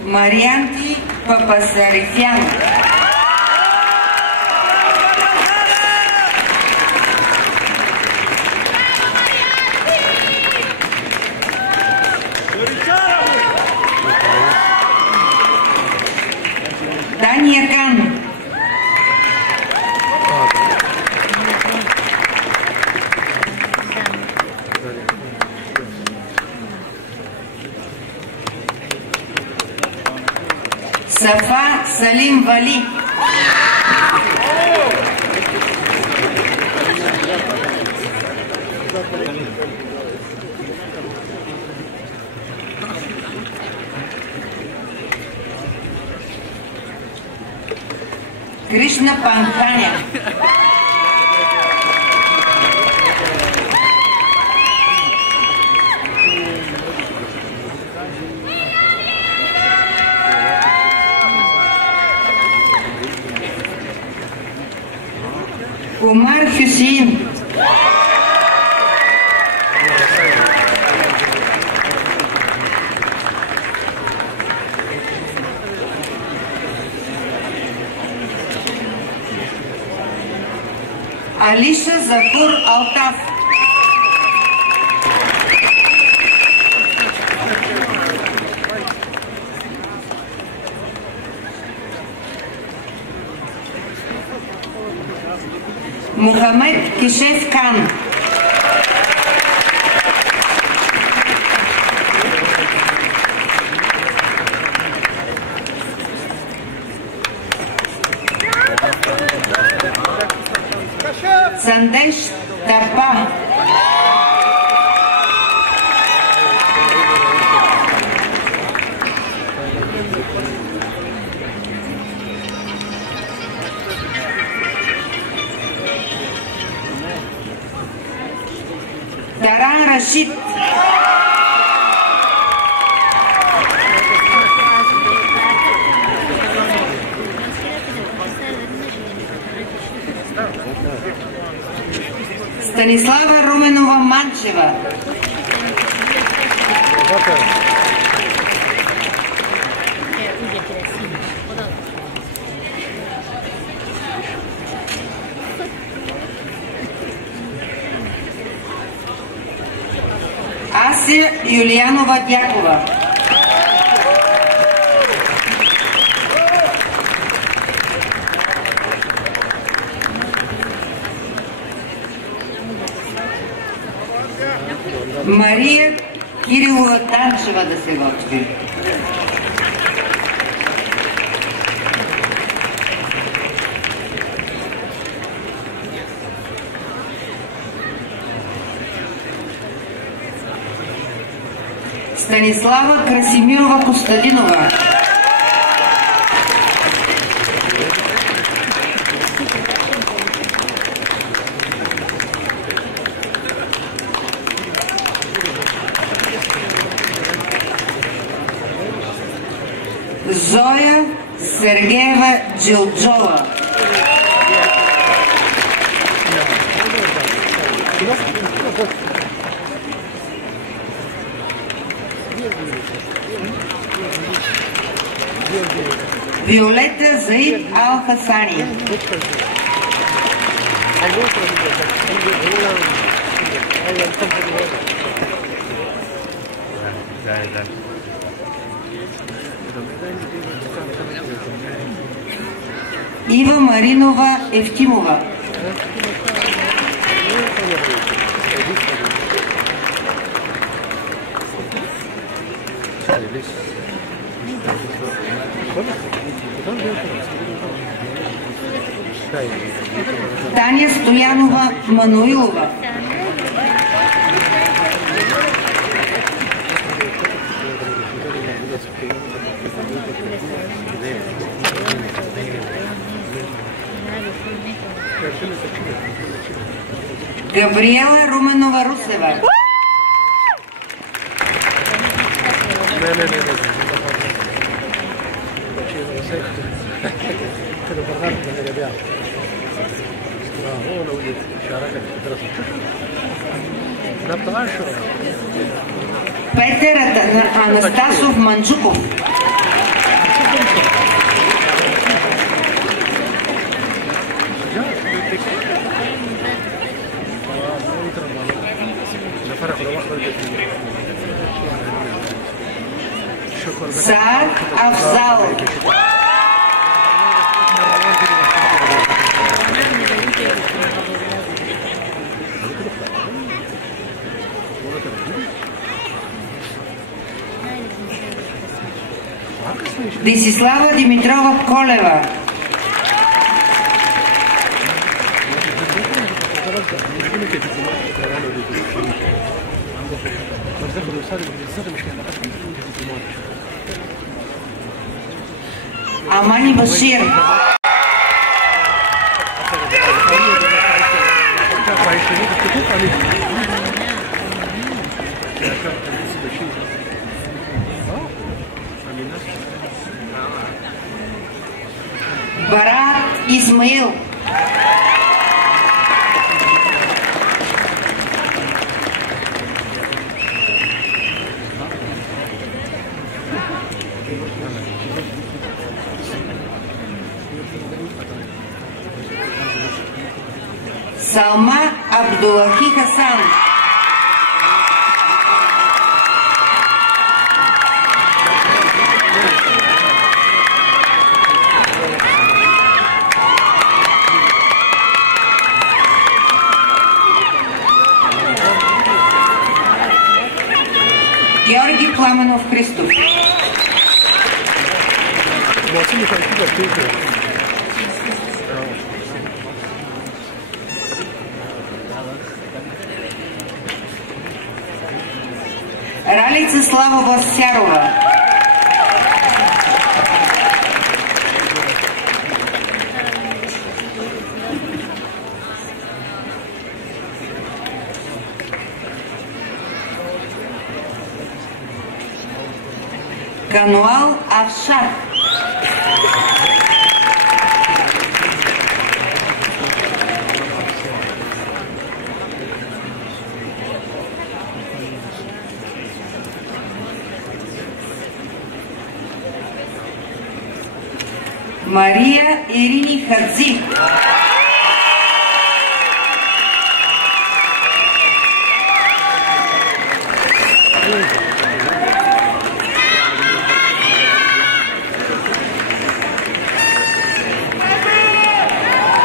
Марианти Папасарифян. Дания Кан. Сафа Салим Вали. Кришна Панханя. Умар Хюсейн. Алиша Захур Алтаф. Мухамед Кишев Кан. Сандеш Тапа. Даран Рашид. Станислава Руменова Манчева. Ася Юлиянова Дякова. Мария Кирилова Танчева да се готви. Станислава Красимирова Костадинова. Зоя Сергеева Джилджова. Виолета Заид Ал-Хасани. Ива Маринова Евтимова. Таня Стоянова Мануилова. Габриела Руменова Русева. Петър Анастасов Манджуков. Саад Афзал. Десислава Димитрова Колева. Амани Башир. Барат Исмаил. Салма Абдулахи Хасан. Георги Пламенов Христов. Ралица Славова Сярова. Кануал Авшар. Мария Ирини Хадзи.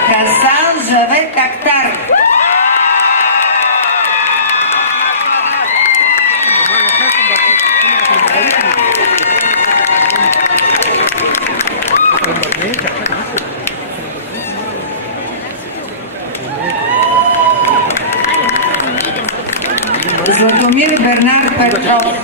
Хасан Жавед Актар. Златомир Бернар Петров.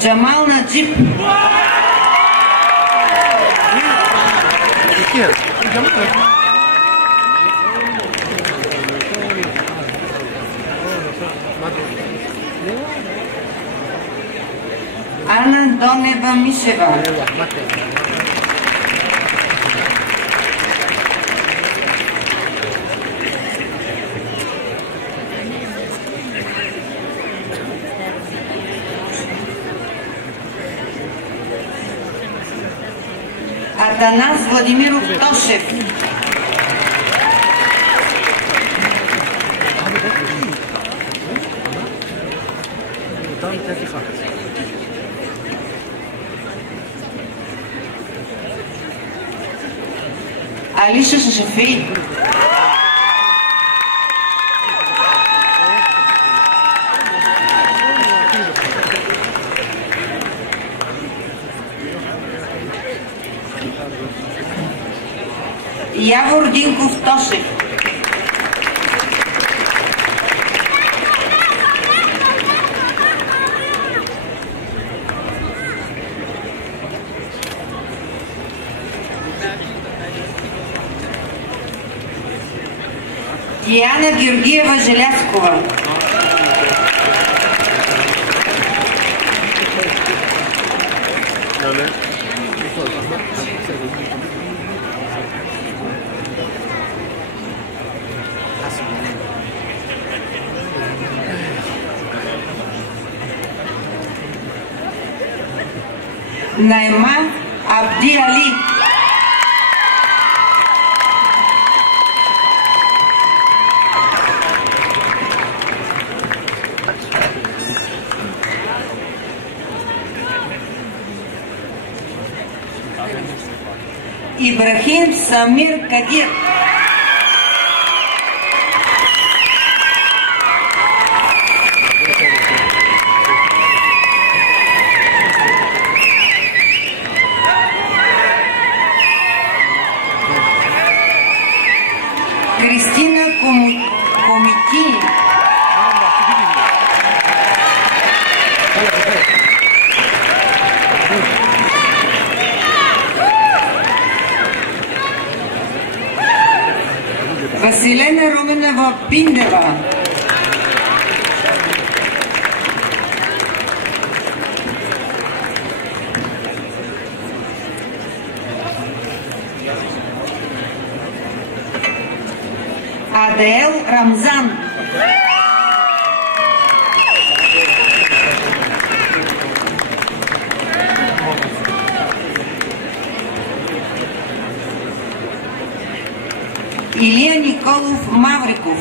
Джамал Наджиб. Ана Донева Мишева. Атанас Владимиров Тошев. Алиша Шашафи. Явор Динков Тошев. Диана Георгиева Желязкова. Найман Абди Али. Ибрахим Самир Кадир. Кристина Комитини. Василена Руменова Пиндева. Адел Рамзан. Илия Николов Мавриков.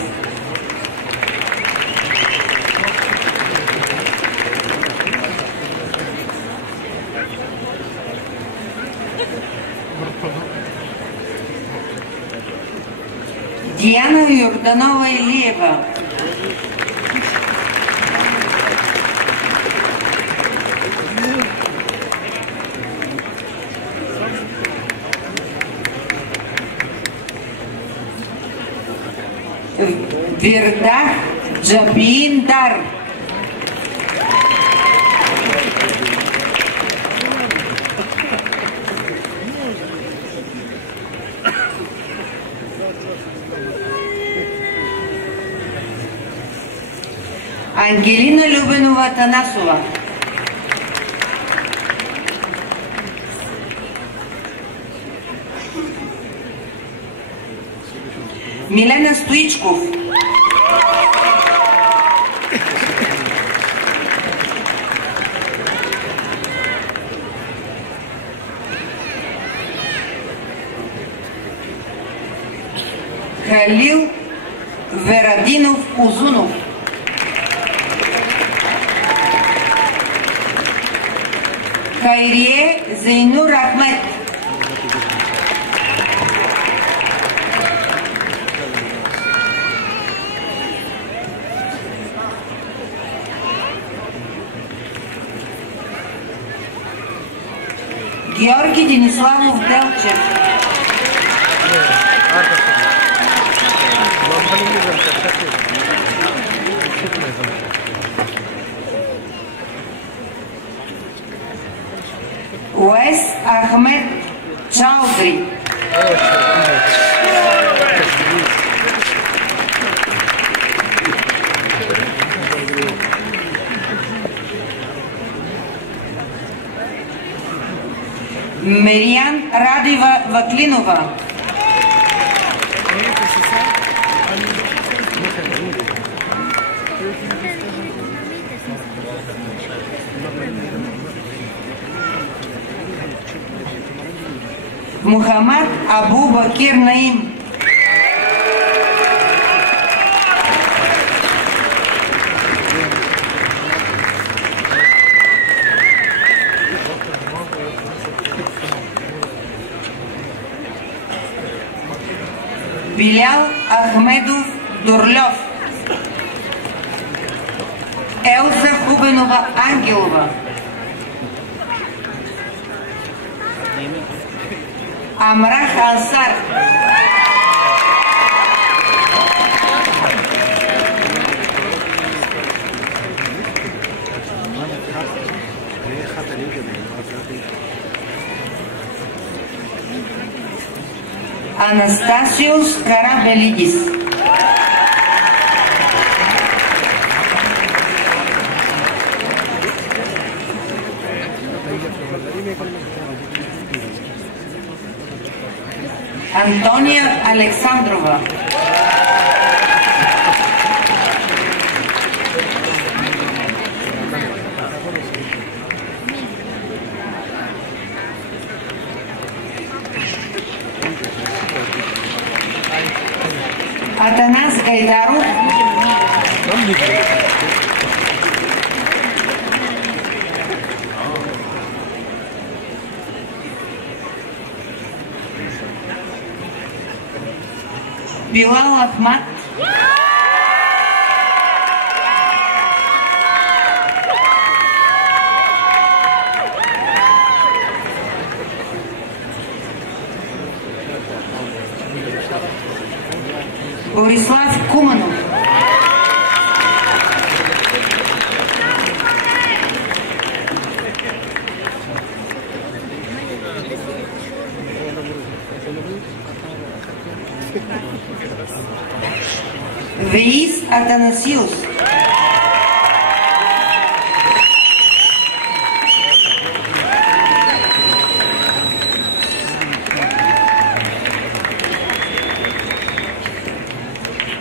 Диана Йорданова Илиева. Вирдах Джабиндар. Ангелина Любенова Танасова. Милена Стоичков, Халил Верадинов Узунов, Хайрие Зейнур Ахмед, Георги Дениславов Делчев, Уес Ахмед Чаудри, Мериан Радева Ваклинова, Мухаммад Абу Бакир Наим, Билял Ахмедов Дурлев, Елза Хубенова Ангелова, Амрах Ансар, Анастасиус Карабелидис, Антония Александрова, Атанас Гайдаров, Билал Ахмад, Борислав Куманов, Веис Атанасиус,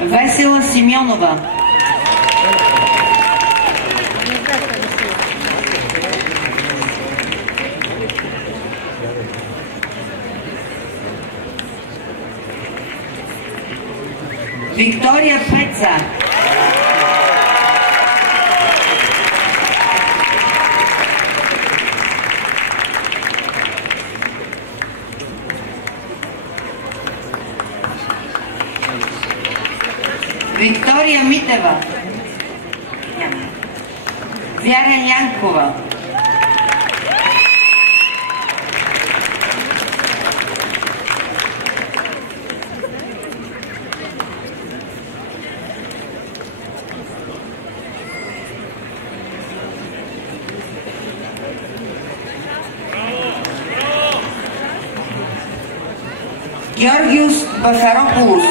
Весела Симеонова, Виктория Пеца, Виктория Митева, Вяра Янкова, Георгиус Бахаропулус,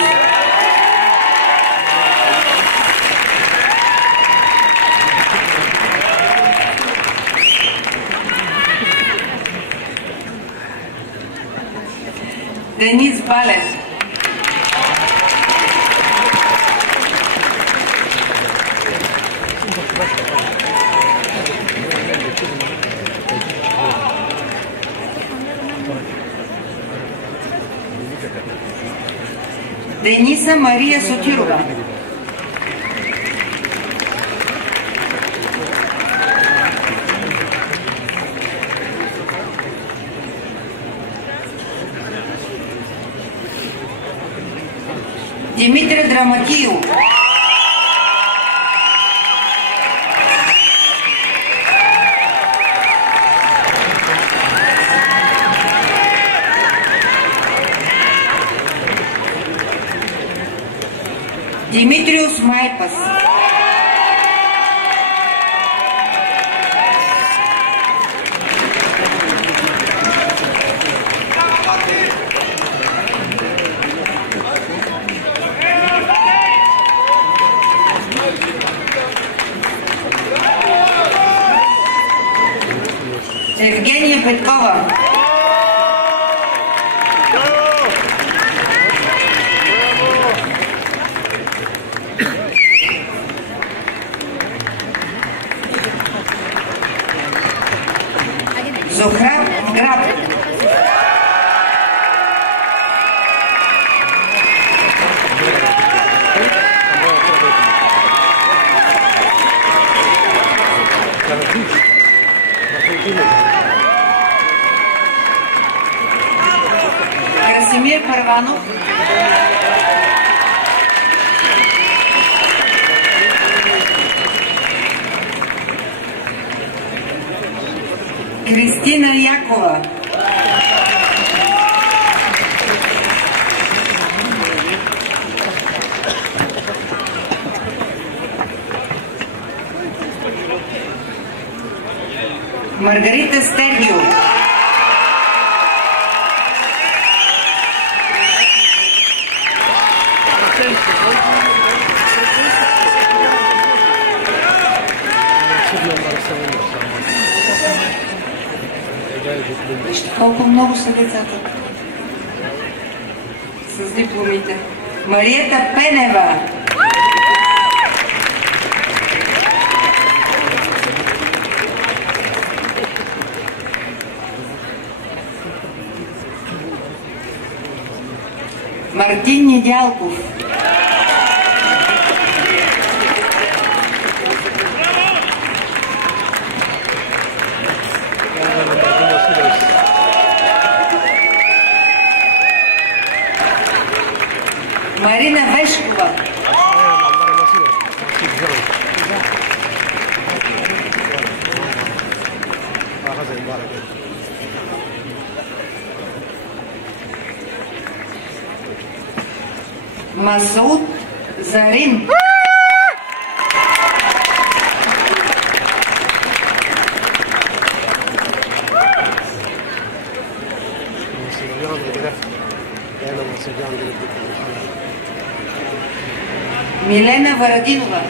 Денис Балев, Дениса Мария Сотирова. Димитър Драматиев. Димитриус Майпас. Евгения Петкова. Зохраб Граб. Красимир Първанов. Кристина Якова. Маргарита Стергио. Вижте колко много са децата с дипломите. Мариета Пенева. Мартин Недялков. Марина Вешкова. Масуд Зарин. Милена Варадинова.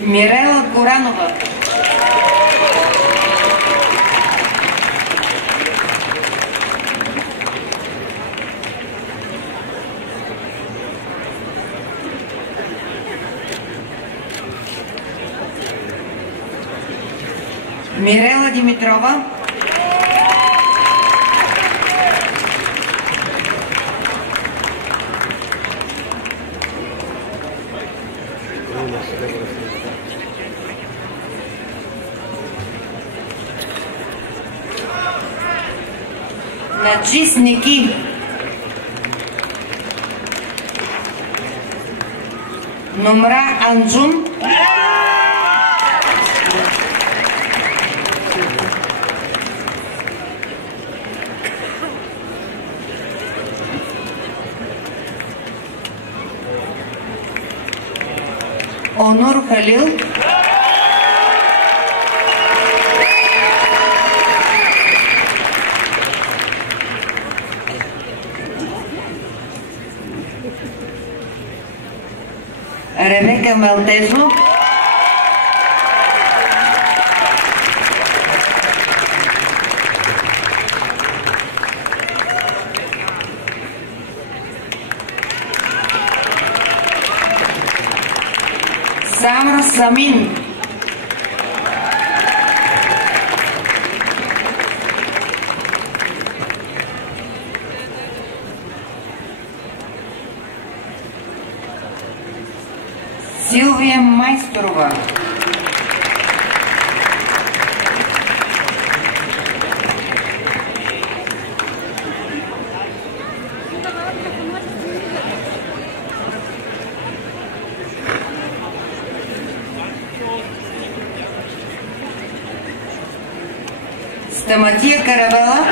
Мирела Горанова. Мирела Димитрова. Наджис Неки. Номра Анджун. Онур Халил. Ребека Малтезо. Самин. Силвия Майсторова. Стаматия Каравела.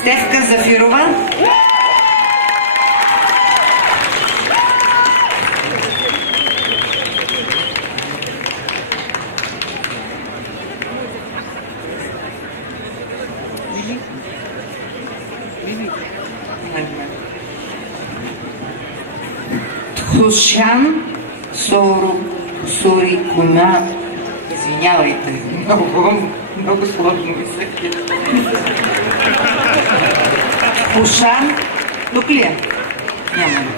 Стефка Зафирова. Тхушан Сорикуна. Извинявайте, много сложно ми се. Тхушан, тук ли е? Няма.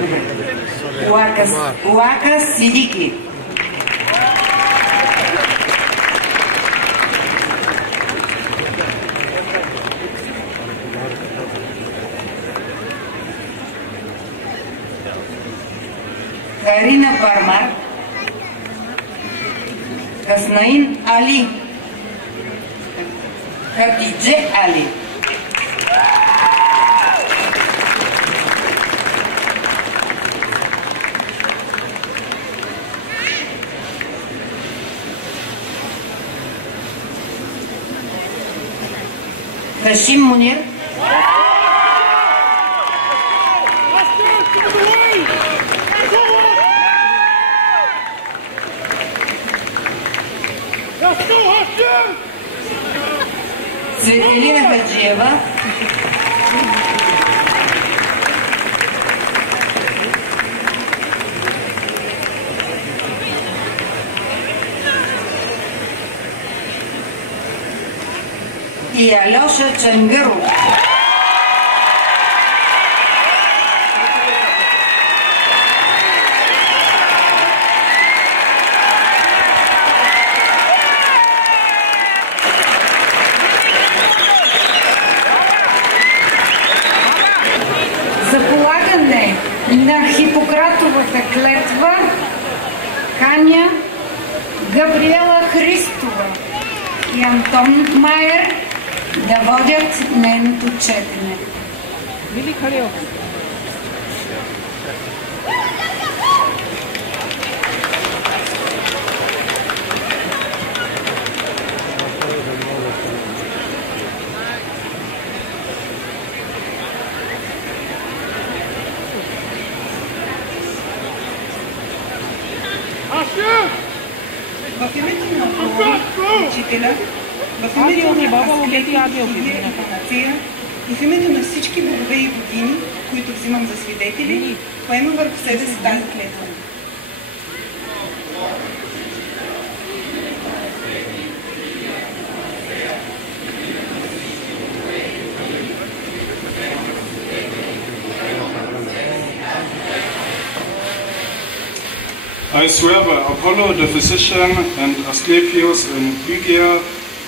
Добре. Уака Сидики. Карина Пармар. Хаснаин Али. Хатидже Али. Хашим Мунир. Светелина Хаджиева. И Алеша Чангъров. За полагане на Хипократовата клетва каня Габриела Христова и Антон Майер да водят нейното четене. Мили Халил. В името на учителя, в името на Асклепия и Афанасия и в името на всички богове и богини, които взимам за свидетели, поемам върху себе си тази клетва. I swear by Apollo the physician and Asclepius and Hygia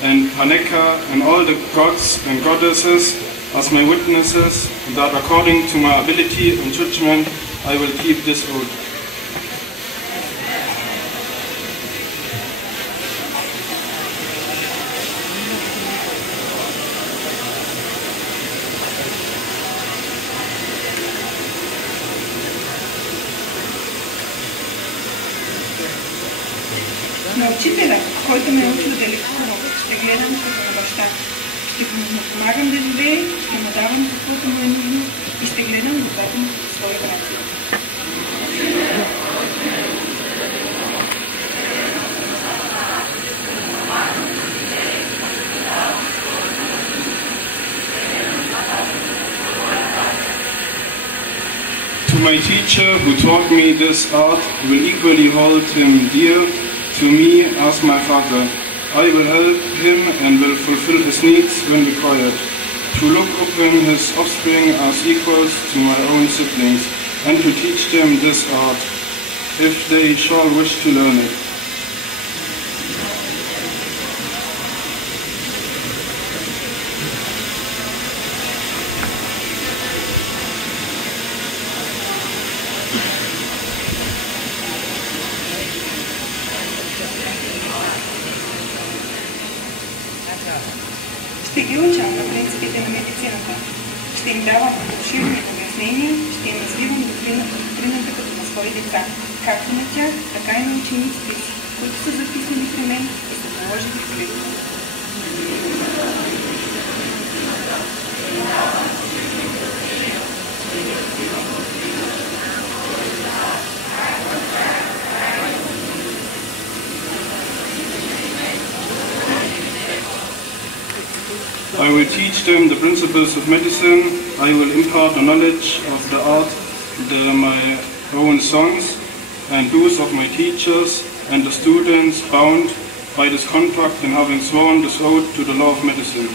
and Paneka and all the gods and goddesses as my witnesses, that according to my ability and judgment I will keep this oath. На учителя, който ме е учил да лекувам, ще гледам като баща. Ще му помагам да живее, ще му давам каквото му е нужно и ще гледам децата му като свои братя. To my my teacher who taught me this art will equally hold him dear to me as my father. I will help him and will fulfill his needs when required, to look upon his offspring as equals to my own siblings, and to teach them this art, if they shall wish to learn it. Ще ги уча на принципите на медицината. Ще им давам обширни обяснения, ще им развивам доктрината като на свои деца, както на тях, така и на учениците си, които са записани при мен и са положили в клетва. I will teach them the principles of medicine. I will impart the knowledge of the art, my own songs, and those of my teachers and the students bound by this contract in having sworn this oath to the law of medicine.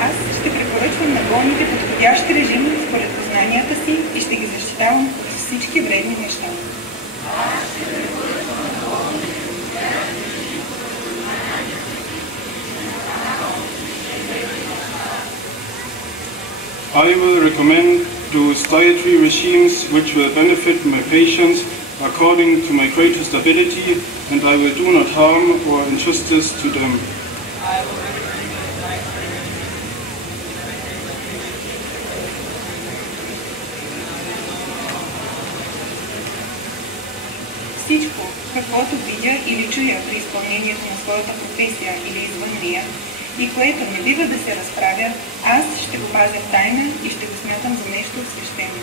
Аз ще препоръчвам на болните подходящ режим според познанията си и ще ги защитавам с всички вредни неща. I will recommend those dietary regimes which will benefit my patients according to my greatest ability, and I will do not harm or injustice to them. Всичко, каквото видя или чуя при изпълнението на своята професия или извън нея, и което не бива да се разправя, аз ще го пазя в тайна и ще го смятам за нещо свещено.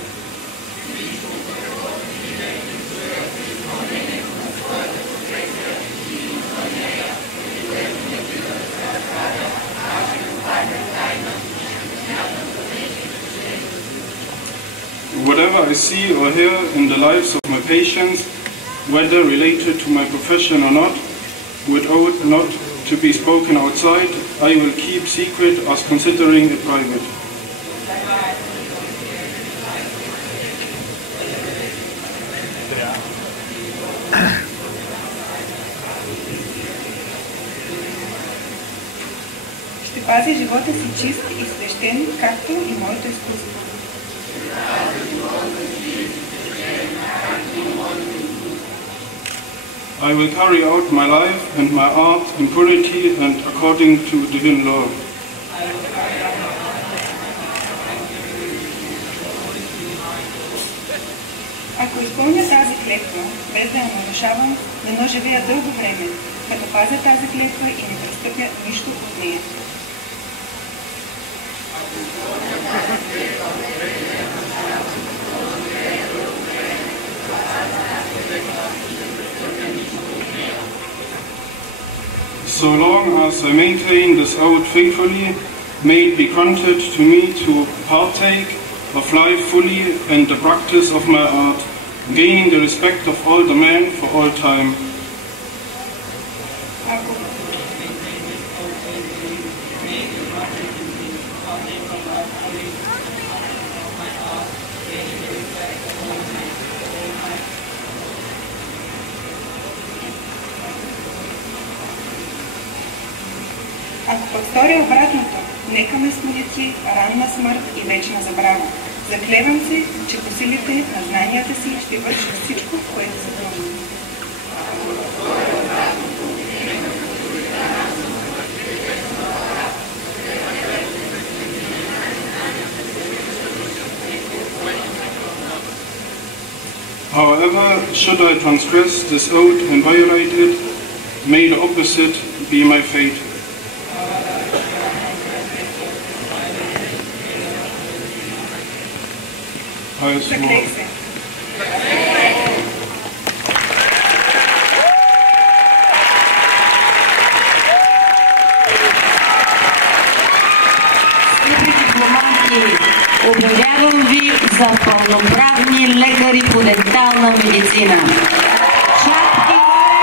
Whatever I see or hear in the lives of my patients, whether related to my profession or not, would ought not to be spoken outside, I will keep secret as considering it private. Ще пазя живота си чист и свещен, както и моето изкуство. I will carry out my life and my art in purity and according to divine law. Ако изпълня тази клетва, без да я нарушавам, дано живея дълго време, като пазя тази клетва и не престъпя нищо от нея. So long as I maintain this oath faithfully, may it be granted to me to partake of life fully and the practice of my art, gaining the respect of all the men for all time. Ако повторя обратното, нека ме смолети ранна смърт и вечна забрава. Заклевам се, че по силите на знанията си ще върша всичко, което задължам. However, should I transgress this oath and violate it, may the opposite be my fate. I Заклех се. за пълноправни лекари по дентална медицина. Шапки горе!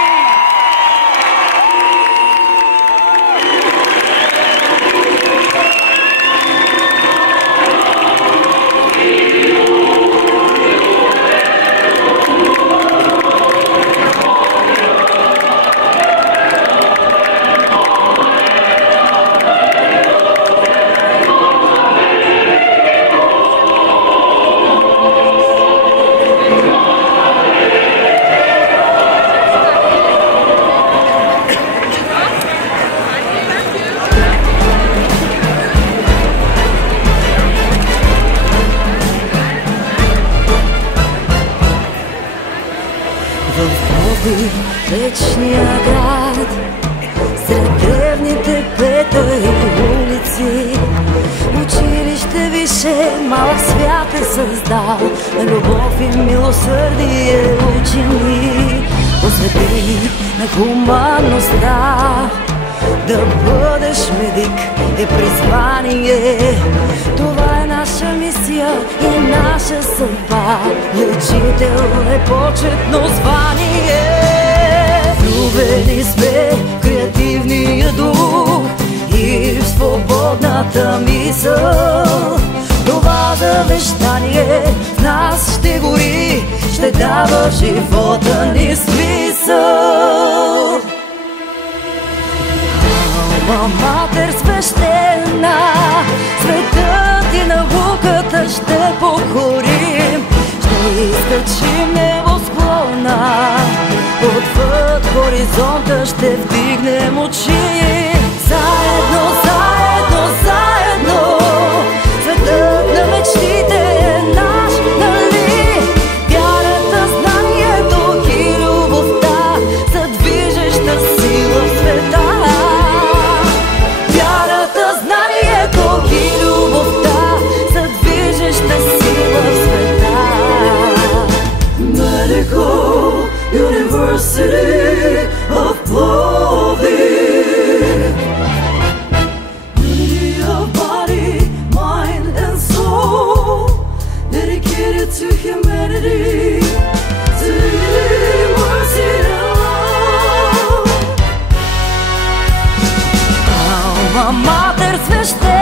Вечния град, сред древните петъри улици, училище више, малък свят е създал, любов и милосърдие учени, посветени на хуманността. Да бъдеш медик е призвание, това е наша мисия и наша съдба. Учител е почетно звание. Влюбени сме в креативния дух и в свободната мисъл. Това завещание в нас ще гори, ще дава живота ни смисъл. Алма Матер свещена, светът и науката ще покорим, ще изкачим небосклона, отвъд хоризонта ще вдигнем очи. Заедно, заедно, заедно, светът на мечтите е наш, нали? Вярата, знанието и любовта са движеща сила в света. Вярата, знанието и любовта са движеща сила в света. Medical University of Plovdiv. Unity of body, mind and soul, dedicated to humanity, to mercy and love. Alma Mater свещена,